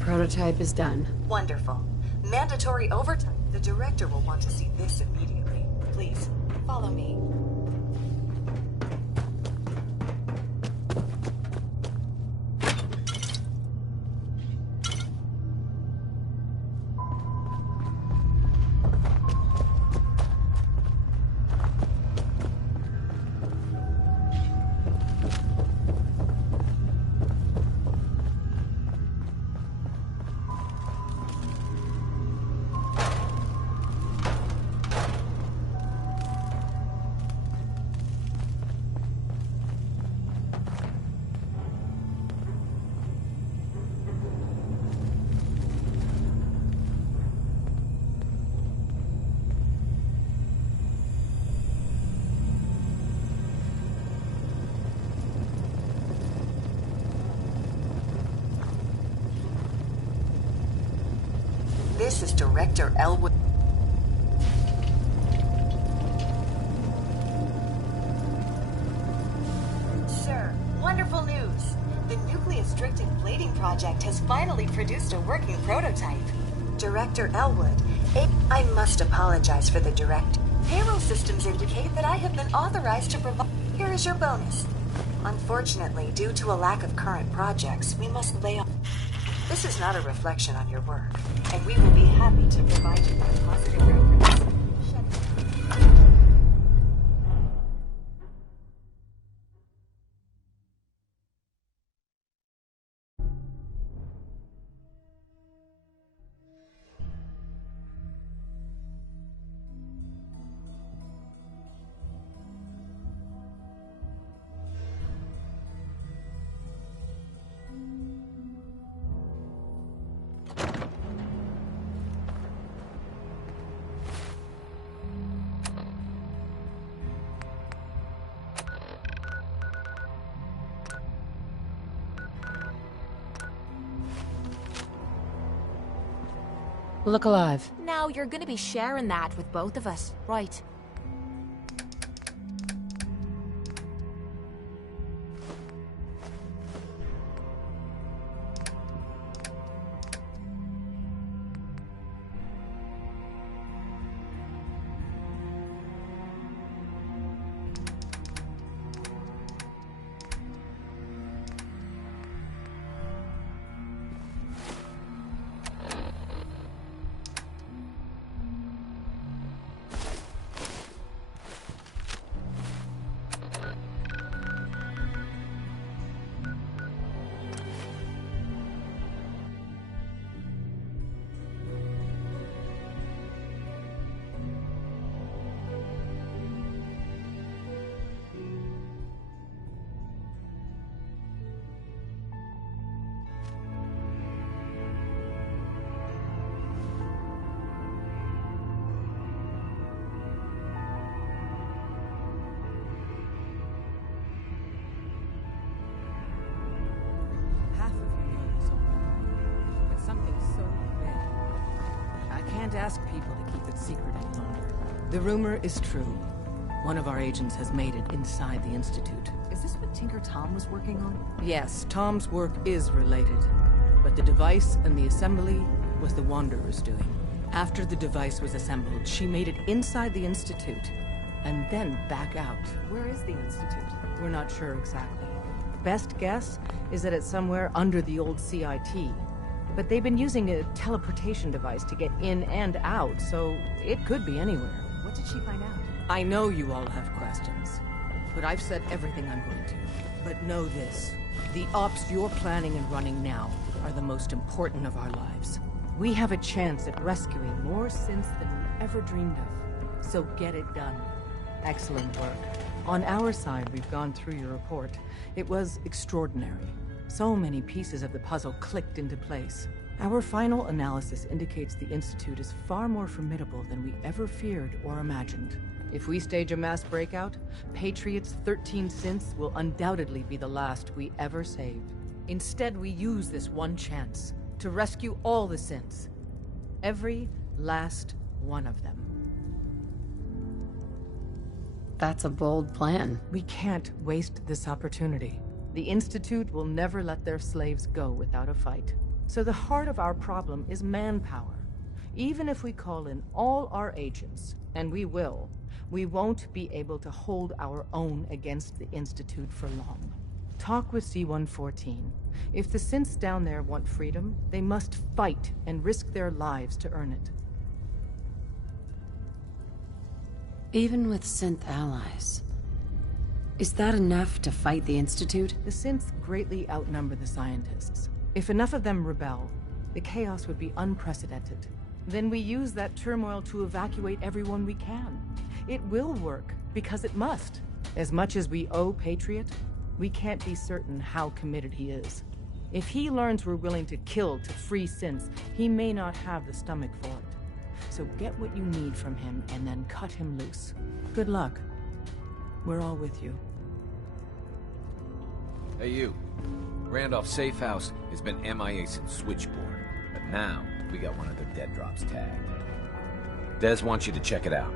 Prototype is done. Wonderful. Mandatory overtime. The director will want to see this immediately. Please, follow me. This is Director Elwood. Sir, wonderful news. The nucleus-stricted plating project has finally produced a working prototype. Director Elwood, I must apologize for the direct. Payroll systems indicate that I have been authorized to provide. Here is your bonus. Unfortunately, due to a lack of current projects, we must lay off. This is not a reflection on your work, and we will be happy to provide you with positive reference. Look alive. Now you're gonna be sharing that with both of us, right? Ask people to keep it secret any longer. The rumor is true. One of our agents has made it inside the Institute. Is this what Tinker Tom was working on? Yes, Tom's work is related. But the device and the assembly was the Wanderer's doing. After the device was assembled, she made it inside the Institute, and then back out. Where is the Institute? We're not sure exactly. Best guess is that it's somewhere under the old CIT. But they've been using a teleportation device to get in and out, so it could be anywhere. What did she find out? I know you all have questions, but I've said everything I'm going to. But know this, the ops you're planning and running now are the most important of our lives. We have a chance at rescuing more synths than we ever dreamed of, so get it done. Excellent work. On our side, we've gone through your report. It was extraordinary. So many pieces of the puzzle clicked into place. Our final analysis indicates the Institute is far more formidable than we ever feared or imagined. If we stage a mass breakout, Patriot's 13 synths will undoubtedly be the last we ever save. Instead, we use this one chance to rescue all the synths. Every last one of them. That's a bold plan. We can't waste this opportunity. The Institute will never let their slaves go without a fight. So the heart of our problem is manpower. Even if we call in all our agents, and we will, we won't be able to hold our own against the Institute for long. Talk with C-114. If the synths down there want freedom, they must fight and risk their lives to earn it. Even with synth allies, is that enough to fight the Institute? The synths greatly outnumber the scientists. If enough of them rebel, the chaos would be unprecedented. Then we use that turmoil to evacuate everyone we can. It will work, because it must. As much as we owe Patriot, we can't be certain how committed he is. If he learns we're willing to kill to free synths, he may not have the stomach for it. So get what you need from him and then cut him loose. Good luck. We're all with you. Hey you. Randolph Safe House has been MIA since Switchboard, but now we got one of their dead drops tagged. Des wants you to check it out.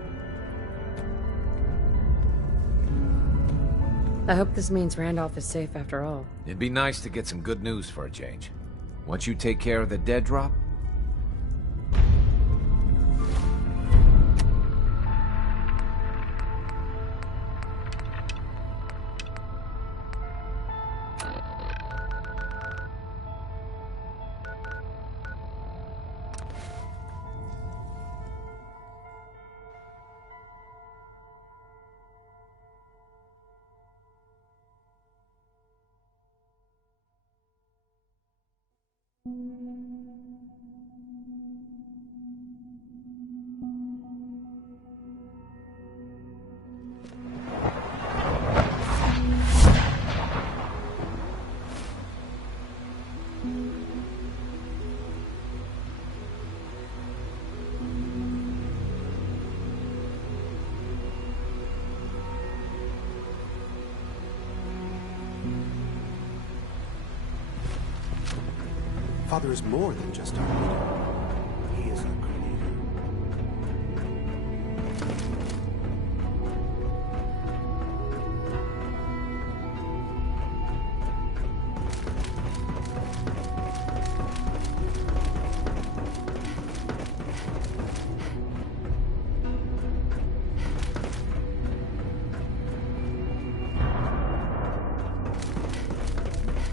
I hope this means Randolph is safe after all. It'd be nice to get some good news for a change. Once you take care of the dead drop, Father is more than just our leader. He is our creator.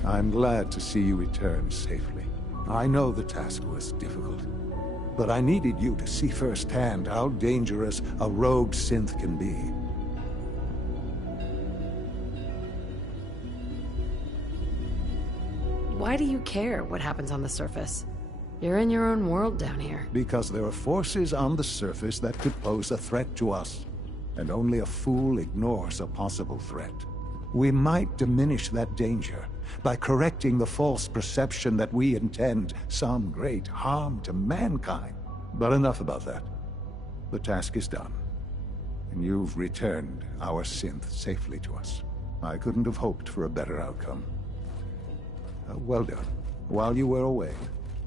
I'm glad to see you return safely. I know the task was difficult, but I needed you to see firsthand how dangerous a rogue synth can be. Why do you care what happens on the surface? You're in your own world down here. Because there are forces on the surface that could pose a threat to us, and only a fool ignores a possible threat. We might diminish that danger by correcting the false perception that we intend some great harm to mankind. But enough about that. The task is done, and you've returned our synth safely to us. I couldn't have hoped for a better outcome. Well done. While you were away,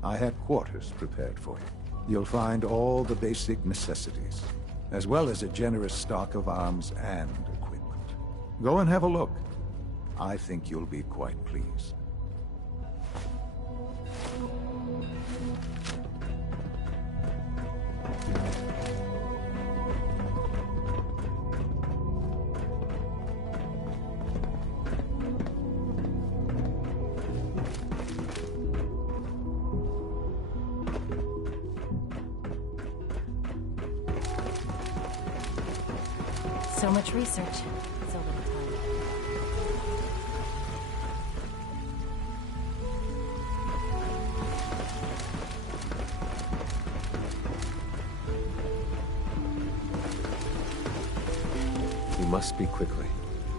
I had quarters prepared for you. You'll find all the basic necessities, as well as a generous stock of arms and equipment. Go and have a look. I think you'll be quite pleased. So much research, so little time. We must speak quickly.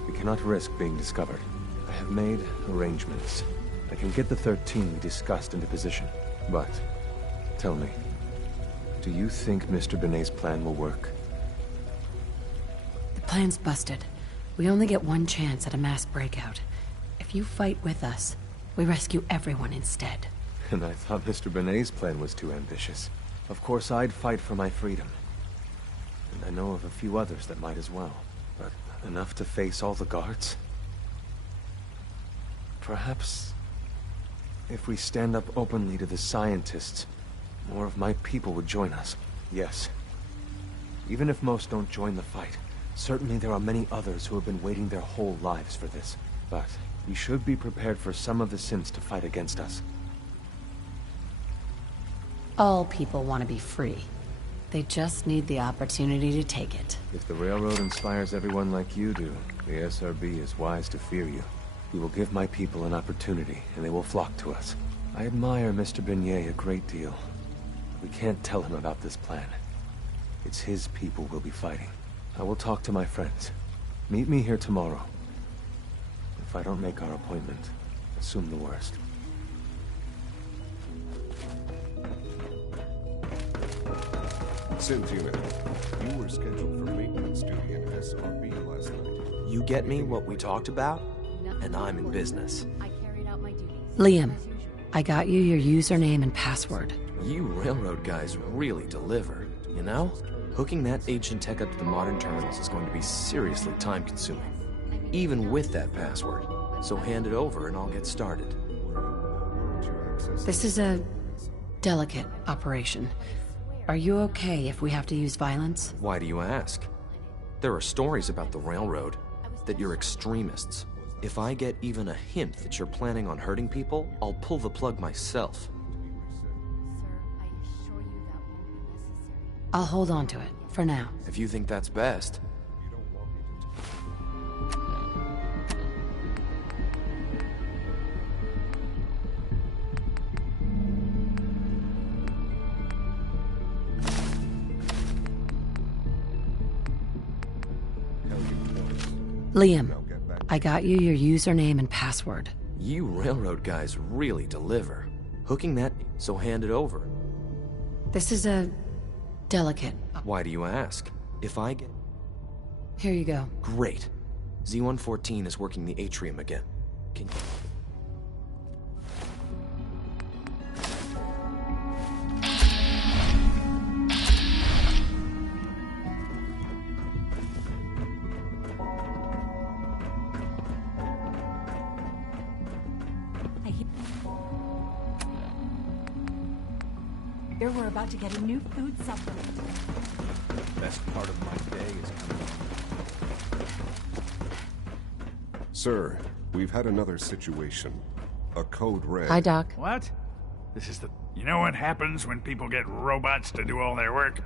We cannot risk being discovered. I have made arrangements. I can get the 13 we discussed into position. But, tell me, do you think Mr. Benet's plan will work? The plan's busted. We only get one chance at a mass breakout. If you fight with us, we rescue everyone instead. And I thought Mr. Benet's plan was too ambitious. Of course, I'd fight for my freedom. And I know of a few others that might as well. But enough to face all the guards? Perhaps if we stand up openly to the scientists, more of my people would join us. Yes. Even if most don't join the fight, certainly there are many others who have been waiting their whole lives for this. But we should be prepared for some of the synths to fight against us. All people want to be free. They just need the opportunity to take it. If the Railroad inspires everyone like you do, the SRB is wise to fear you. We will give my people an opportunity, and they will flock to us. I admire Mr. Beignet a great deal. We can't tell him about this plan. It's his people we'll be fighting. I will talk to my friends. Meet me here tomorrow. If I don't make our appointment, assume the worst. Synth unit, you were scheduled for maintenance duty in SRB last night. You get me what we talked about, and I'm in business. Liam, I got you your username and password. You railroad guys really deliver, you know? Hooking that ancient tech up to the modern terminals is going to be seriously time-consuming, even with that password. So hand it over and I'll get started. This is a delicate operation. Are you okay if we have to use violence? Why do you ask? There are stories about the railroad, that you're extremists. If I get even a hint that you're planning on hurting people, I'll pull the plug myself. I'll hold on to it, for now. If you think that's best. Liam, I got you your username and password. You railroad guys really deliver. Hooking that, so hand it over. This is a delicate. Why do you ask? If I get... Here you go. Great. Z-114 is working the atrium again. Can you... We're about to get a new food supplement. Best part of my day is coming. Sir, we've had another situation. A code red. Hi, Doc. What? This is the... You know what happens when people get robots to do all their work?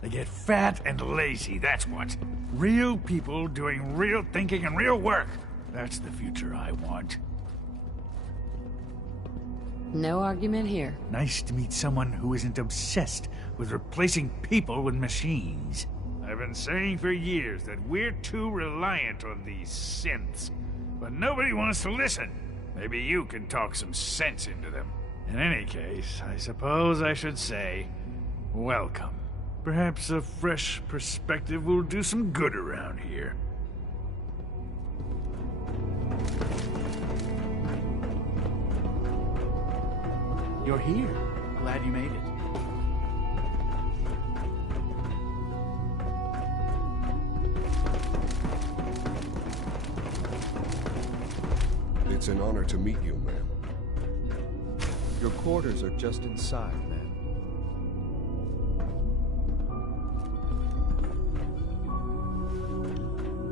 They get fat and lazy, that's what. Real people doing real thinking and real work. That's the future I want. No argument here. Nice to meet someone who isn't obsessed with replacing people with machines. I've been saying for years that we're too reliant on these synths, but nobody wants to listen. Maybe you can talk some sense into them. In any case, I suppose I should say, welcome. Perhaps a fresh perspective will do some good around here. You're here. Glad you made it. It's an honor to meet you, ma'am. Your quarters are just inside, ma'am.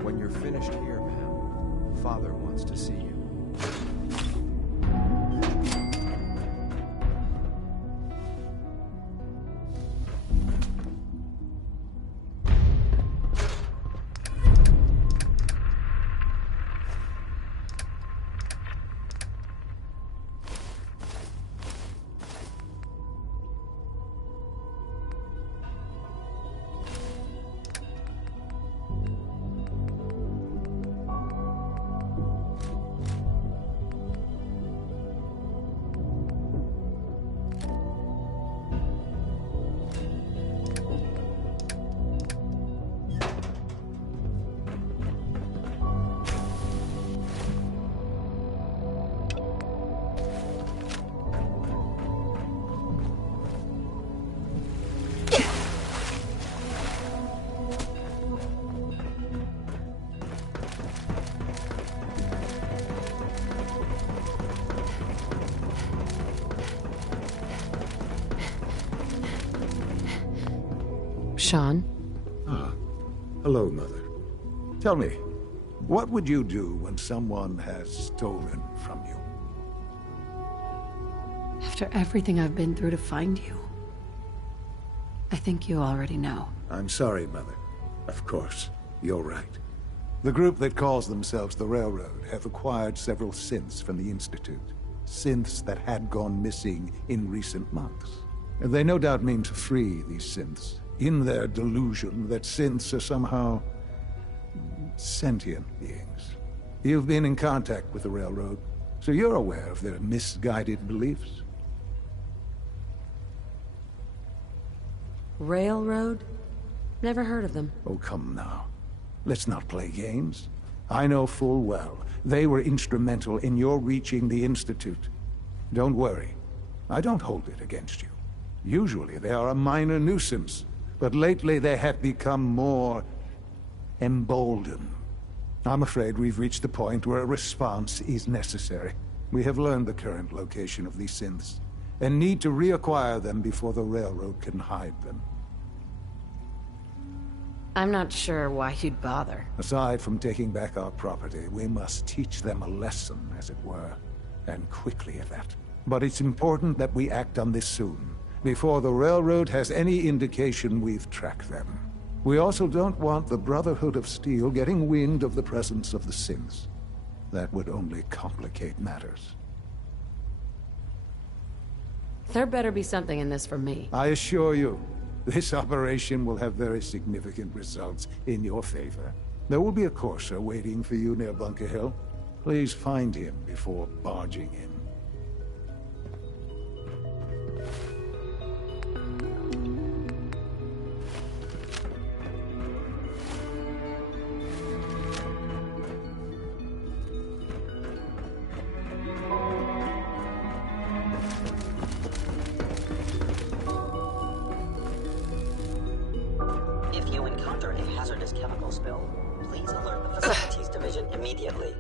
When you're finished here, ma'am, Father wants to see you. Sean. Ah, hello, Mother. Tell me, what would you do when someone has stolen from you? After everything I've been through to find you, I think you already know. I'm sorry, Mother. Of course, you're right. The group that calls themselves the Railroad have acquired several synths from the Institute. Synths that had gone missing in recent months. And they no doubt mean to free these synths, in their delusion that synths are somehow sentient beings. You've been in contact with the Railroad, so you're aware of their misguided beliefs. Railroad? Never heard of them. Oh, come now. Let's not play games. I know full well they were instrumental in your reaching the Institute. Don't worry. I don't hold it against you. Usually they are a minor nuisance, but lately they have become more emboldened. I'm afraid we've reached the point where a response is necessary. We have learned the current location of these synths, and need to reacquire them before the Railroad can hide them. I'm not sure why you'd bother. Aside from taking back our property, we must teach them a lesson, as it were, and quickly at that. But it's important that we act on this soon, before the Railroad has any indication we've tracked them. We also don't want the Brotherhood of Steel getting wind of the presence of the synths. That would only complicate matters. There better be something in this for me. I assure you, this operation will have very significant results in your favor. There will be a courser waiting for you near Bunker Hill. Please find him before barging in. If you encounter a hazardous chemical spill, please alert the Facilities Division immediately.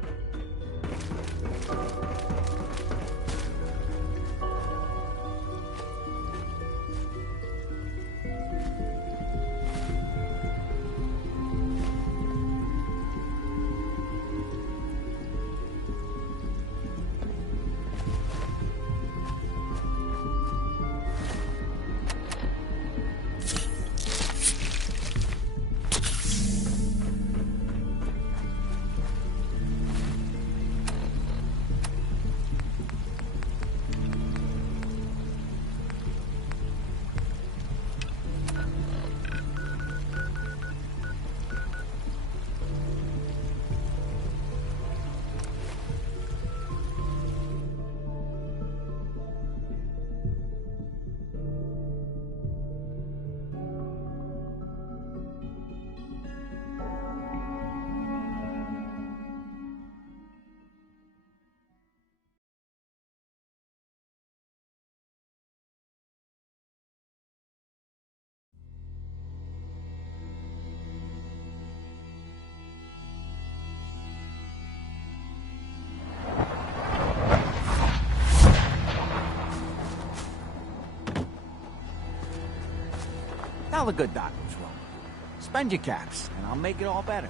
Tell the good doctors, Roman. Spend your caps, and I'll make it all better.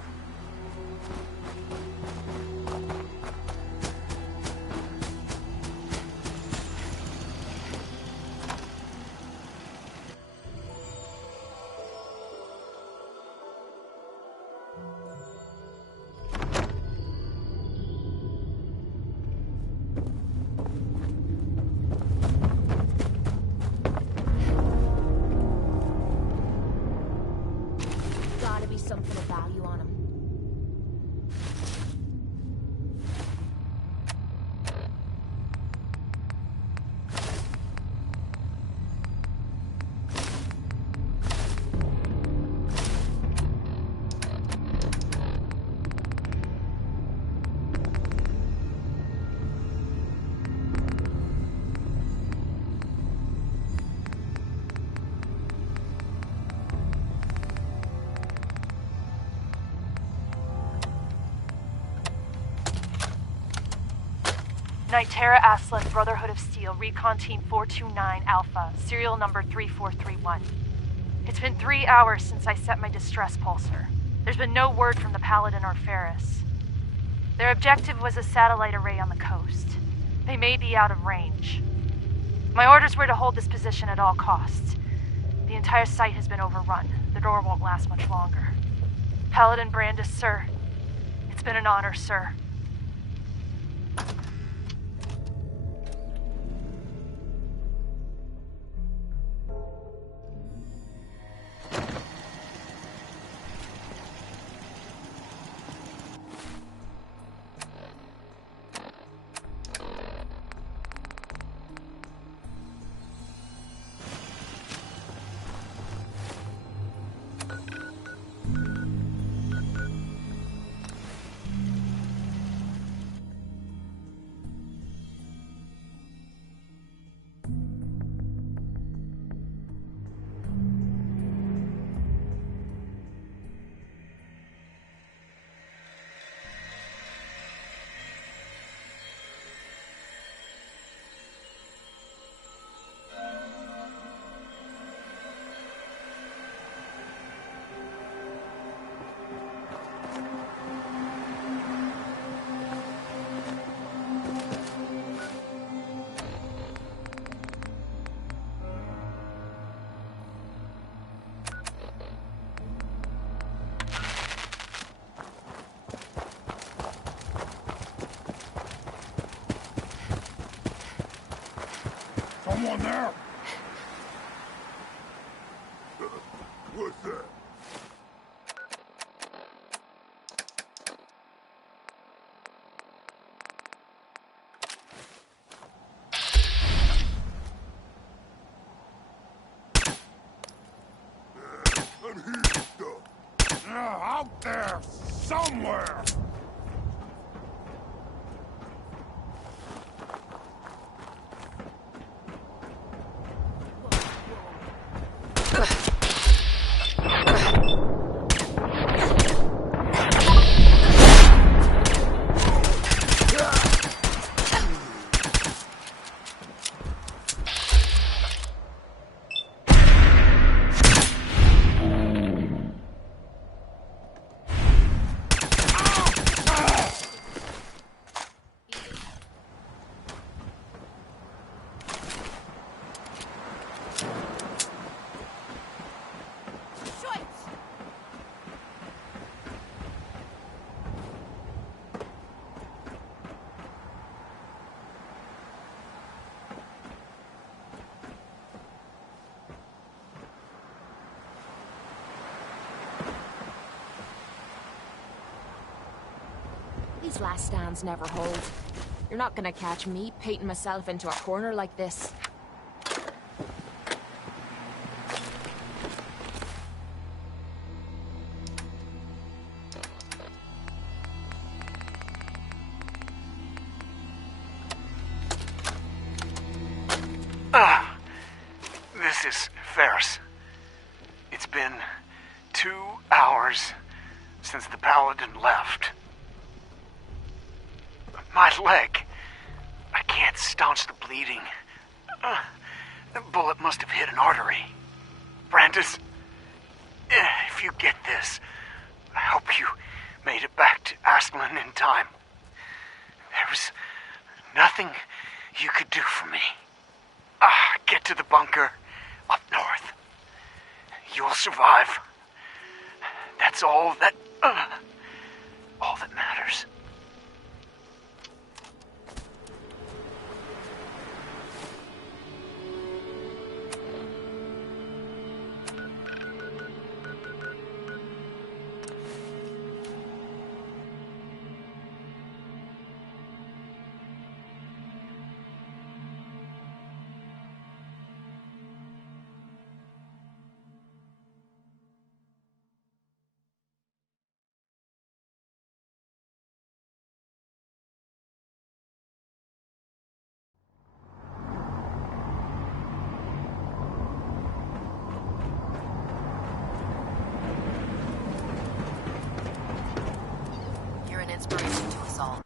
Gotta be something of value on him. Nitera Aslan, Brotherhood of Steel, Recon Team 429 Alpha, serial number 3431. It's been 3 hours since I set my distress pulsar. There's been no word from the Paladin or Ferris. Their objective was a satellite array on the coast. They may be out of range. My orders were to hold this position at all costs. The entire site has been overrun. The door won't last much longer. Paladin Brandis, sir. It's been an honor, sir. Someone there? What's that? Unhinged stuff. Out there, somewhere. These last stands never hold. You're not gonna catch me painting myself into a corner like this. This is Ferris. It's been 2 hours since the Paladin left. My leg. I can't staunch the bleeding. The bullet must have hit an artery. Brandis, if you get this, I hope you made it back to Aslan in time. There was nothing you could do for me. Get to the bunker up north. You'll survive. That's all that matters. Inspiration to us all.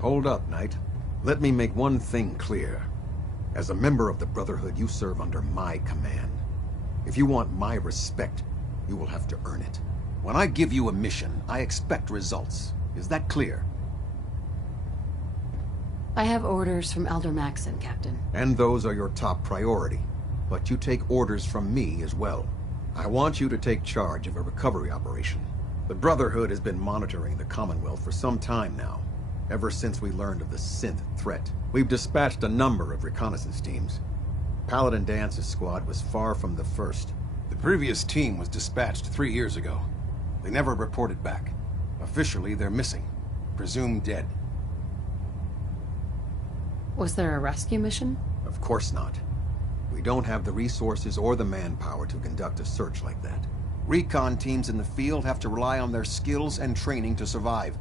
Hold up, Knight. Let me make one thing clear. As a member of the Brotherhood, you serve under my command. If you want my respect, you will have to earn it. When I give you a mission, I expect results. Is that clear? I have orders from Elder Maxon, Captain. And those are your top priority. But you take orders from me as well. I want you to take charge of a recovery operation. The Brotherhood has been monitoring the Commonwealth for some time now, ever since we learned of the synth threat. We've dispatched a number of reconnaissance teams. Paladin Dance's squad was far from the first. The previous team was dispatched 3 years ago. They never reported back. Officially, they're missing. Presumed dead. Was there a rescue mission? Of course not. We don't have the resources or the manpower to conduct a search like that. Recon teams in the field have to rely on their skills and training to survive.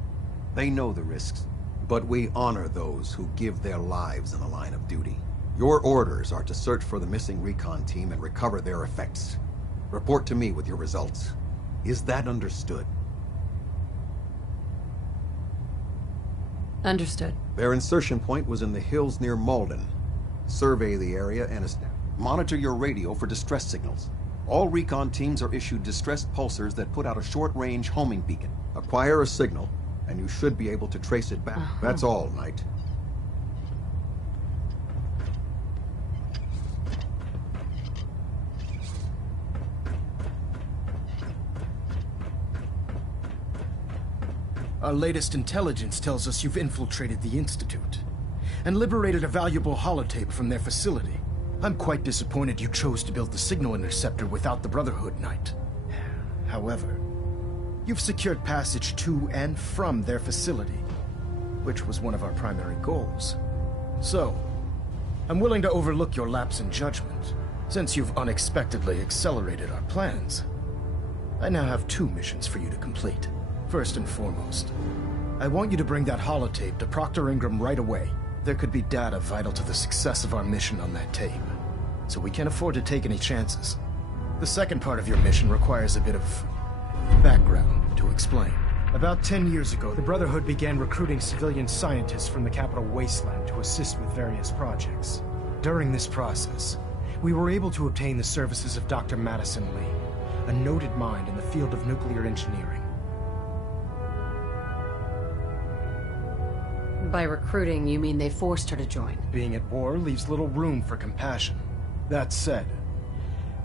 They know the risks, but we honor those who give their lives in the line of duty. Your orders are to search for the missing recon team and recover their effects. Report to me with your results. Is that understood? Understood. Their insertion point was in the hills near Malden. Survey the area and monitor your radio for distress signals. All recon teams are issued distress pulsers that put out a short-range homing beacon. Acquire a signal, and you should be able to trace it back. That's all, Knight. Our latest intelligence tells us you've infiltrated the Institute and liberated a valuable holotape from their facility. I'm quite disappointed you chose to build the signal interceptor without the Brotherhood, Knight. However, you've secured passage to and from their facility, which was one of our primary goals. So, I'm willing to overlook your lapse in judgment, since you've unexpectedly accelerated our plans. I now have 2 missions for you to complete. First and foremost, I want you to bring that holotape to Proctor Ingram right away. There could be data vital to the success of our mission on that tape, so we can't afford to take any chances. The second part of your mission requires a bit of background to explain. About 10 years ago, the Brotherhood began recruiting civilian scientists from the capital wasteland to assist with various projects. During this process, we were able to obtain the services of Dr. Madison Lee, a noted mind in the field of nuclear engineering. By recruiting, you mean they forced her to join? Being at war leaves little room for compassion. That said,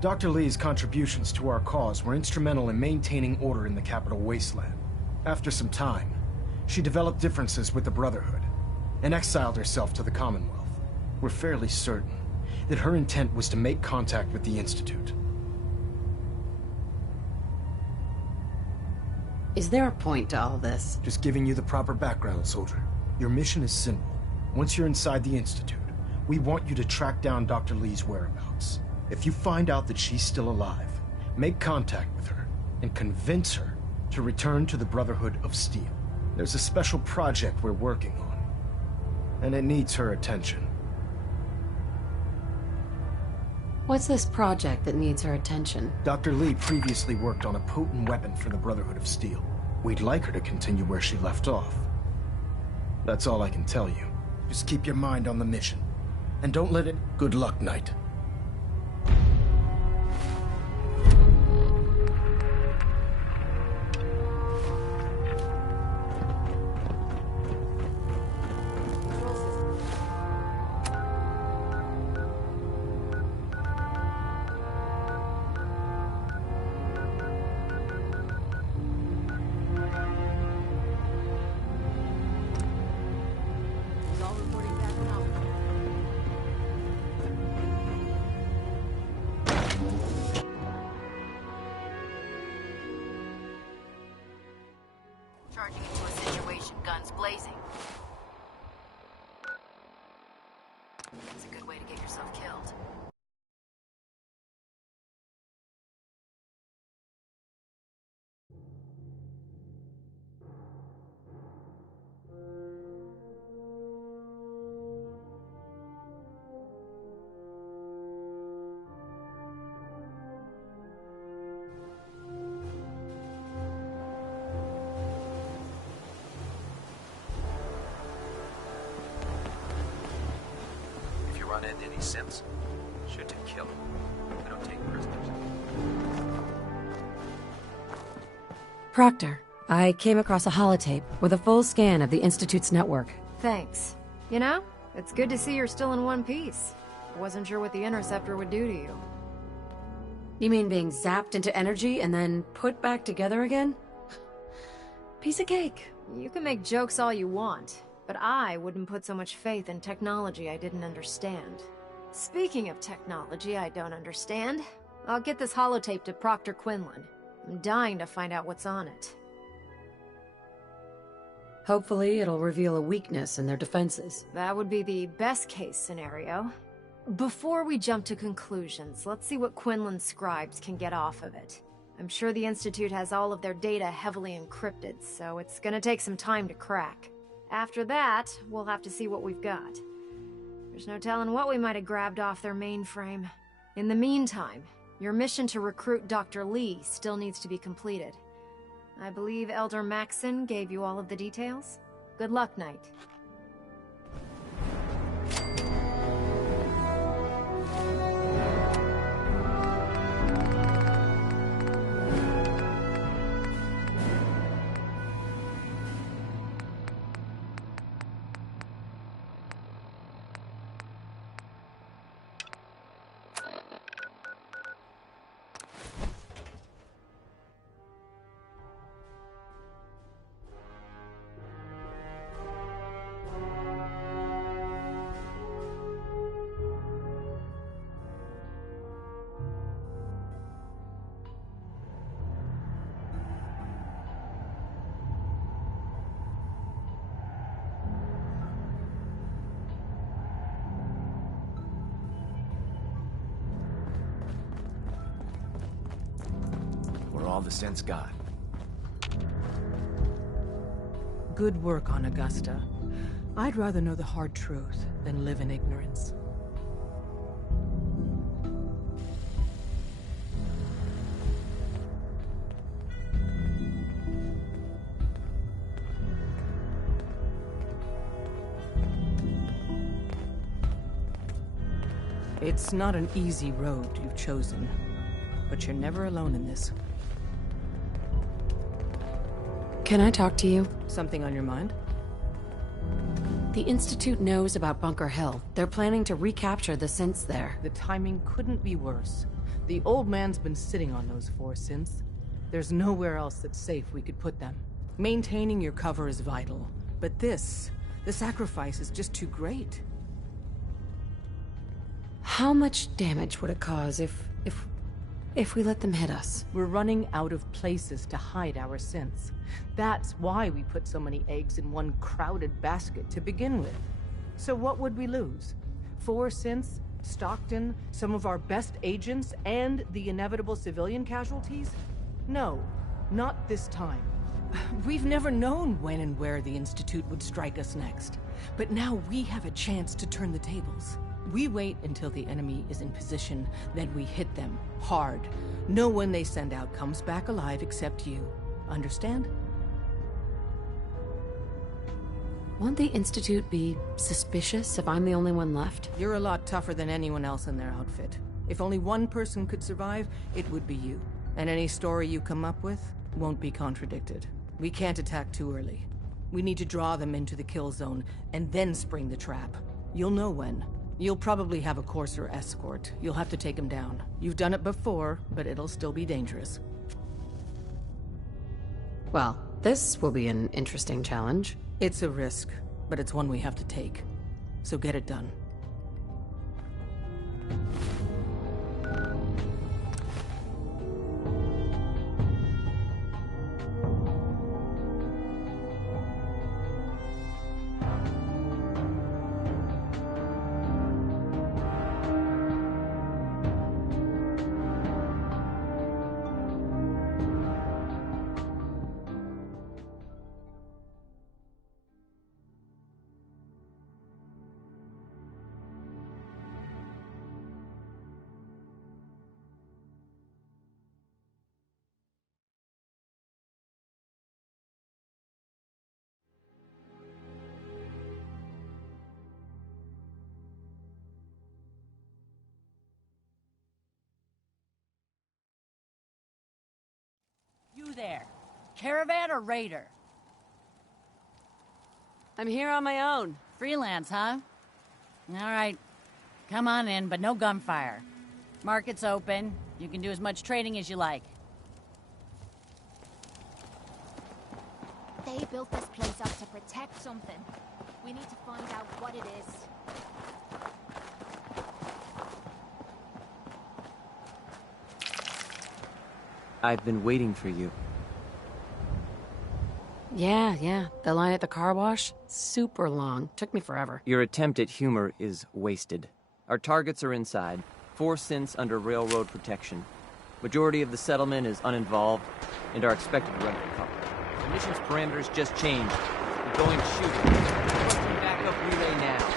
Dr. Lee's contributions to our cause were instrumental in maintaining order in the capital wasteland. After some time, she developed differences with the Brotherhood and exiled herself to the Commonwealth. We're fairly certain that her intent was to make contact with the Institute. Is there a point to all this? Just giving you the proper background, soldier. Your mission is simple. Once you're inside the Institute, we want you to track down Dr. Lee's whereabouts. If you find out that she's still alive, make contact with her and convince her to return to the Brotherhood of Steel. There's a special project we're working on, and it needs her attention. What's this project that needs her attention? Dr. Lee previously worked on a potent weapon for the Brotherhood of Steel. We'd like her to continue where she left off. That's all I can tell you. Just keep your mind on the mission. And don't let it... Good luck, Knight. Charging into a situation, guns blazing. That's a good way to get yourself killed. send any synths? Shoot to kill. We don't take prisoners. Proctor, I came across a holotape with a full scan of the Institute's network. Thanks. You know, it's good to see you're still in one piece. Wasn't sure what the Interceptor would do to you. You mean being zapped into energy and then put back together again? Piece of cake. You can make jokes all you want, but I wouldn't put so much faith in technology I didn't understand. Speaking of technology I don't understand, I'll get this holotape to Proctor Quinlan. I'm dying to find out what's on it. Hopefully it'll reveal a weakness in their defenses. That would be the best case scenario. Before we jump to conclusions, let's see what Quinlan's scribes can get off of it. I'm sure the Institute has all of their data heavily encrypted, so it's gonna take some time to crack. After that, we'll have to see what we've got. There's no telling what we might have grabbed off their mainframe. In the meantime, your mission to recruit Dr. Lee still needs to be completed. I believe Elder Maxson gave you all of the details? Good luck, Knight. All the sense got. Good work on Augusta. I'd rather know the hard truth than live in ignorance. It's not an easy road you've chosen, but you're never alone in this. Can I talk to you? Something on your mind? The Institute knows about Bunker Hill. They're planning to recapture the synths there. The timing couldn't be worse. The old man's been sitting on those 4 synths. There's nowhere else that's safe we could put them. Maintaining your cover is vital. But the sacrifice is just too great. How much damage would it cause if we let them hit us? We're running out of places to hide our synths. That's why we put so many eggs in one crowded basket to begin with. So what would we lose? 4 synths, Stockton, some of our best agents, and the inevitable civilian casualties? No, not this time. We've never known when and where the Institute would strike us next. But now we have a chance to turn the tables. We wait until the enemy is in position, then we hit them hard. No one they send out comes back alive except you. Understand? Won't the Institute be suspicious if I'm the only one left? You're a lot tougher than anyone else in their outfit. If only one person could survive, it would be you. And any story you come up with won't be contradicted. We can't attack too early. We need to draw them into the kill zone, and then spring the trap. You'll know when. You'll probably have a Courser escort. You'll have to take him down. You've done it before, but it'll still be dangerous. Well, this will be an interesting challenge. It's a risk, but it's one we have to take. So get it done. Caravan or raider? I'm here on my own. Freelance, huh? All right. Come on in, but no gunfire. Market's open. You can do as much trading as you like. They built this place up to protect something. We need to find out what it is. I've been waiting for you. Yeah. The line at the car wash? Super long. Took me forever. Your attempt at humor is wasted. Our targets are inside. 4 synths under railroad protection. Majority of the settlement is uninvolved, and are expected to run for cover. The mission's parameters just changed. We're going to shoot it. Requesting backup relay now.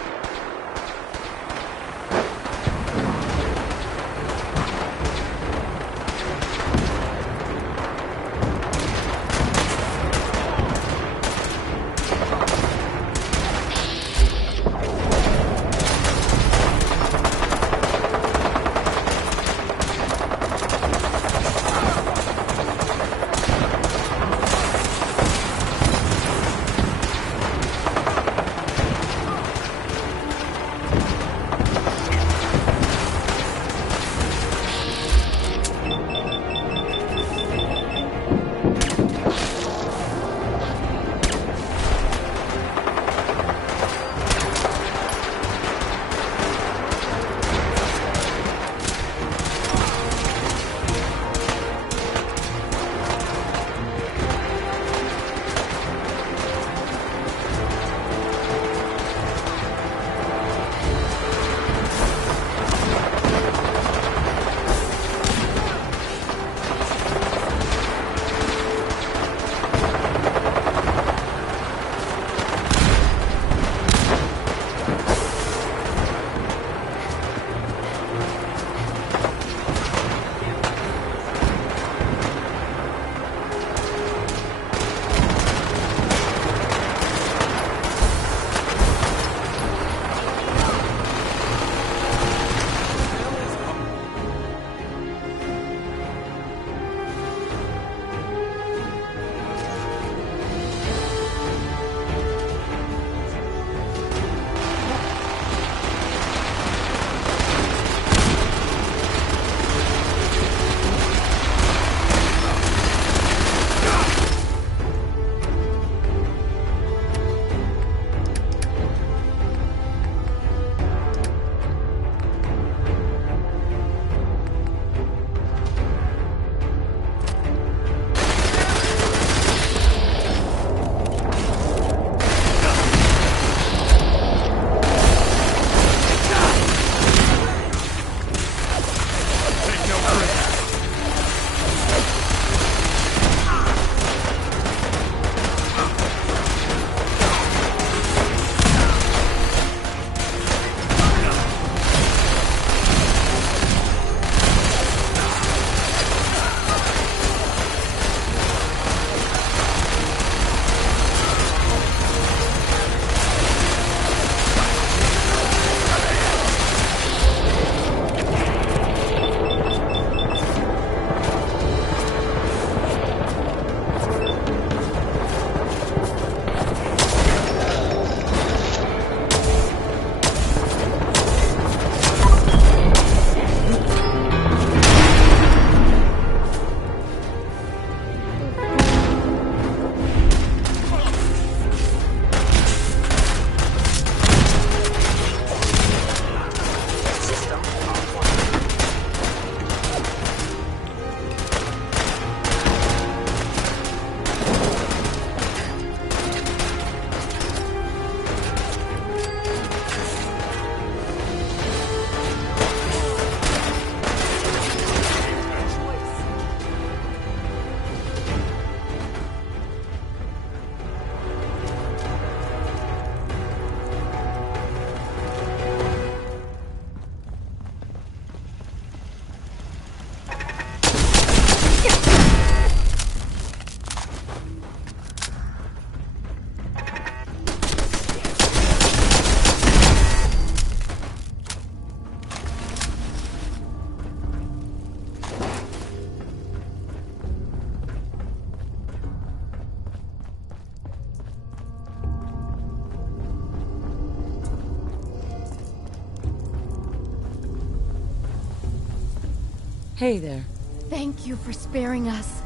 Hey there. Thank you for sparing us.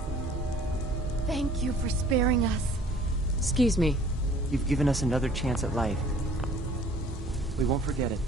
Thank you for sparing us. Excuse me. You've given us another chance at life. We won't forget it.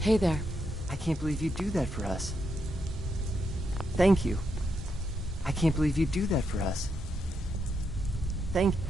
Hey there. I can't believe you'd do that for us. Thank you. I can't believe you'd do that for us. Thank you.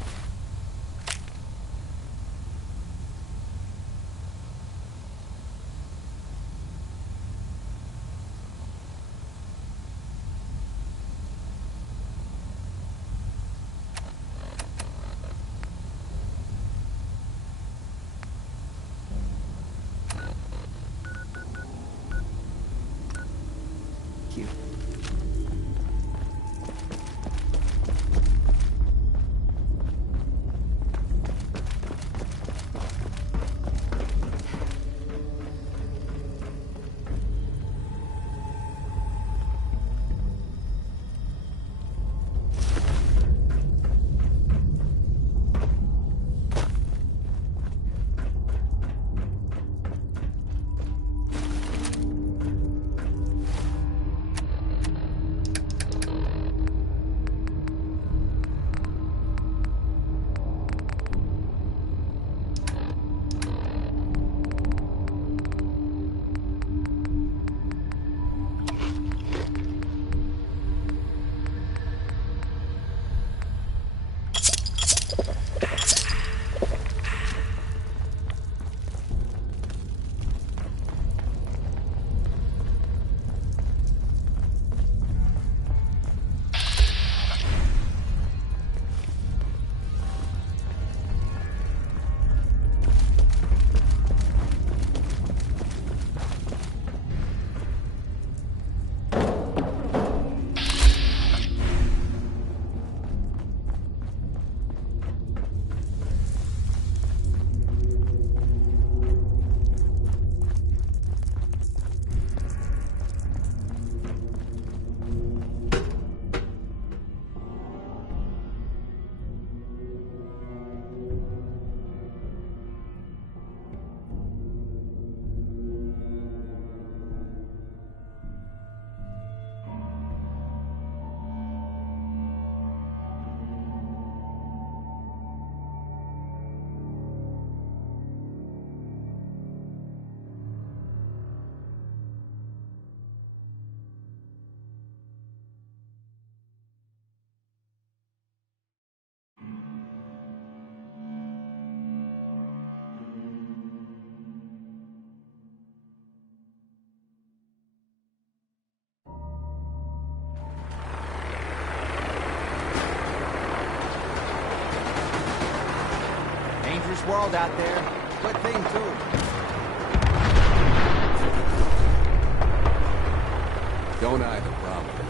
Dangerous world out there. Good thing, too. Don't I the problem?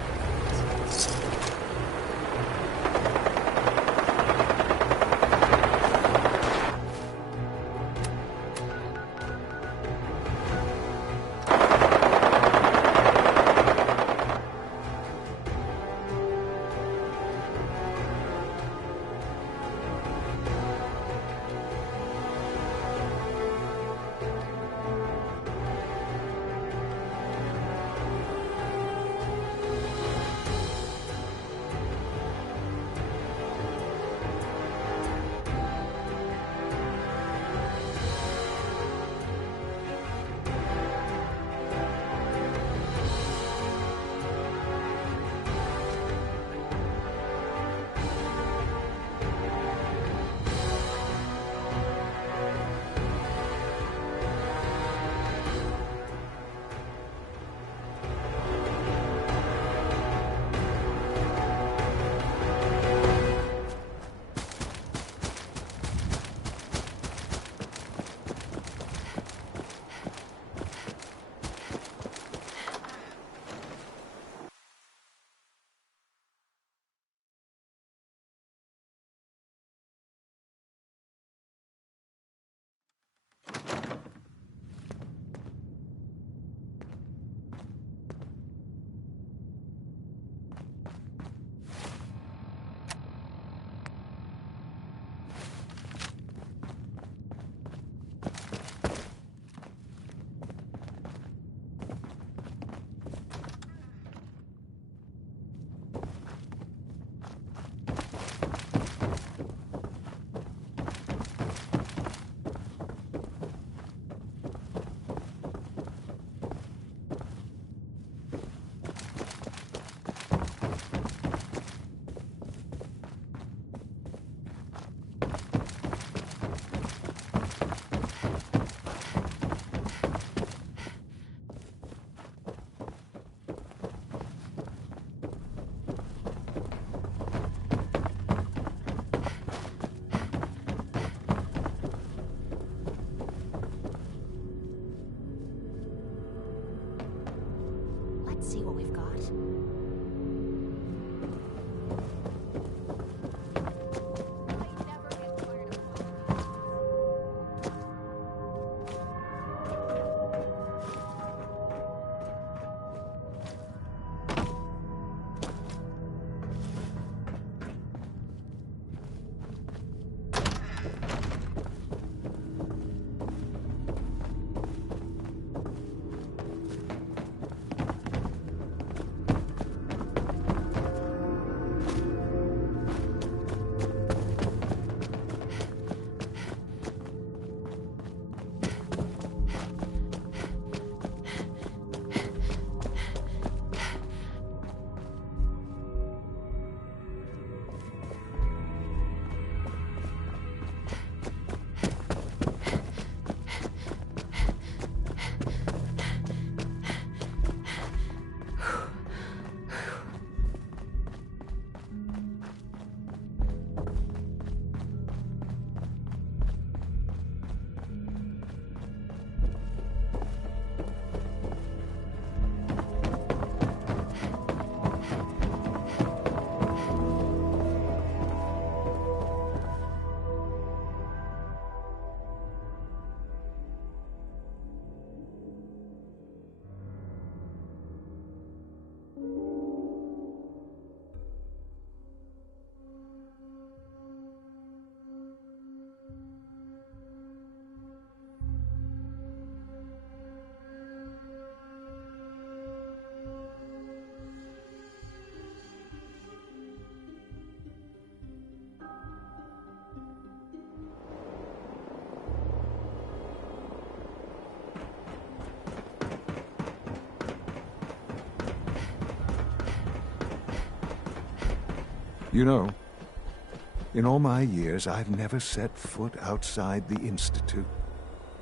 You know, in all my years, I've never set foot outside the Institute.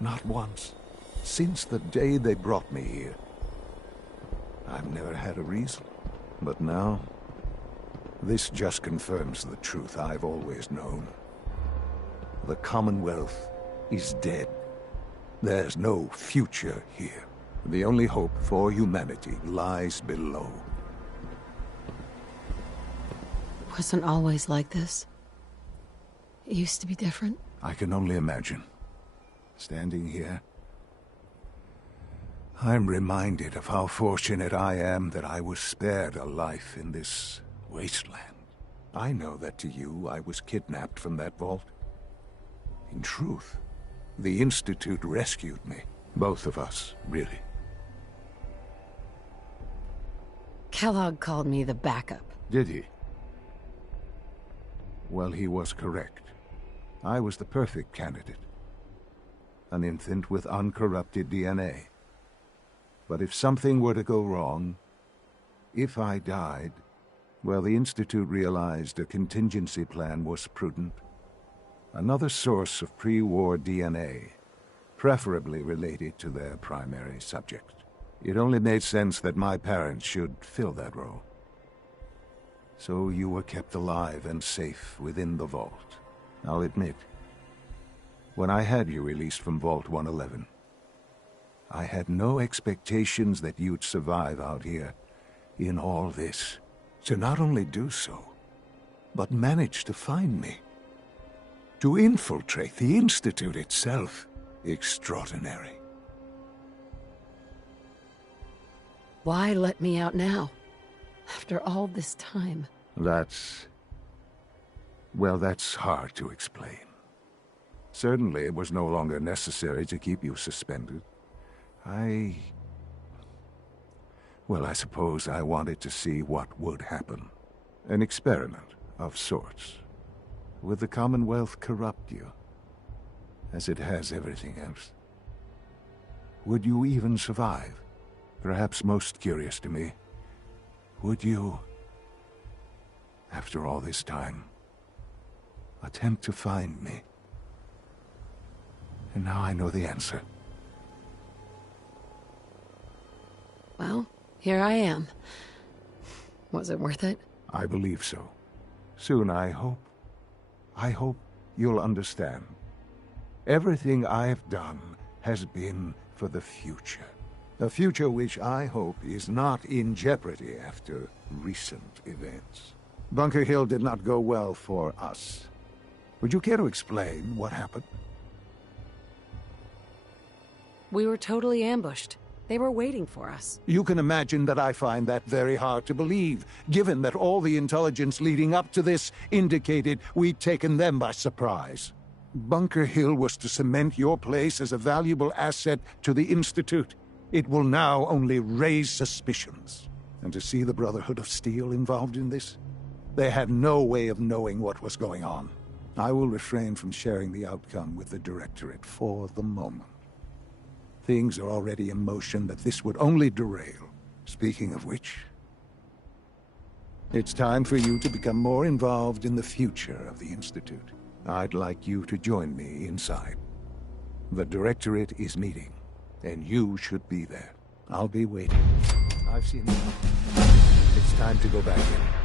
Not once. Since the day they brought me here. I've never had a reason. But now, this just confirms the truth I've always known. The Commonwealth is dead. There's no future here. The only hope for humanity lies below. It wasn't always like this. It used to be different. I can only imagine. Standing here, I'm reminded of how fortunate I am that I was spared a life in this wasteland. I know that to you, I was kidnapped from that vault. In truth, the Institute rescued me. Both of us, really. Kellogg called me the backup. Did he? Well, he was correct. I was the perfect candidate. An infant with uncorrupted DNA. But if something were to go wrong, if I died, well, the Institute realized a contingency plan was prudent. Another source of pre-war DNA, preferably related to their primary subject. It only made sense that my parents should fill that role. So you were kept alive and safe within the vault. I'll admit, when I had you released from Vault 111, I had no expectations that you'd survive out here in all this. To not only do so, but manage to find me. To infiltrate the Institute itself. Extraordinary. Why let me out now? After all this time. Well, that's hard to explain. Certainly it was no longer necessary to keep you suspended. Well, I suppose I wanted to see what would happen. An experiment of sorts. Would the Commonwealth corrupt you? As it has everything else? Would you even survive? Perhaps most curious to me, would you, after all this time, attempt to find me? And now I know the answer. Well, here I am. Was it worth it? I believe so. Soon, I hope you'll understand. Everything I've done has been for the future. A future which I hope is not in jeopardy after recent events. Bunker Hill did not go well for us. Would you care to explain what happened? We were totally ambushed. They were waiting for us. You can imagine that I find that very hard to believe, given that all the intelligence leading up to this indicated we'd taken them by surprise. Bunker Hill was to cement your place as a valuable asset to the Institute. It will now only raise suspicions. And to see the Brotherhood of Steel involved in this? They had no way of knowing what was going on. I will refrain from sharing the outcome with the Directorate for the moment. Things are already in motion that this would only derail. Speaking of which, it's time for you to become more involved in the future of the Institute. I'd like you to join me inside. The Directorate is meeting, and you should be there. I'll be waiting. I've seen enough. It's time to go back in.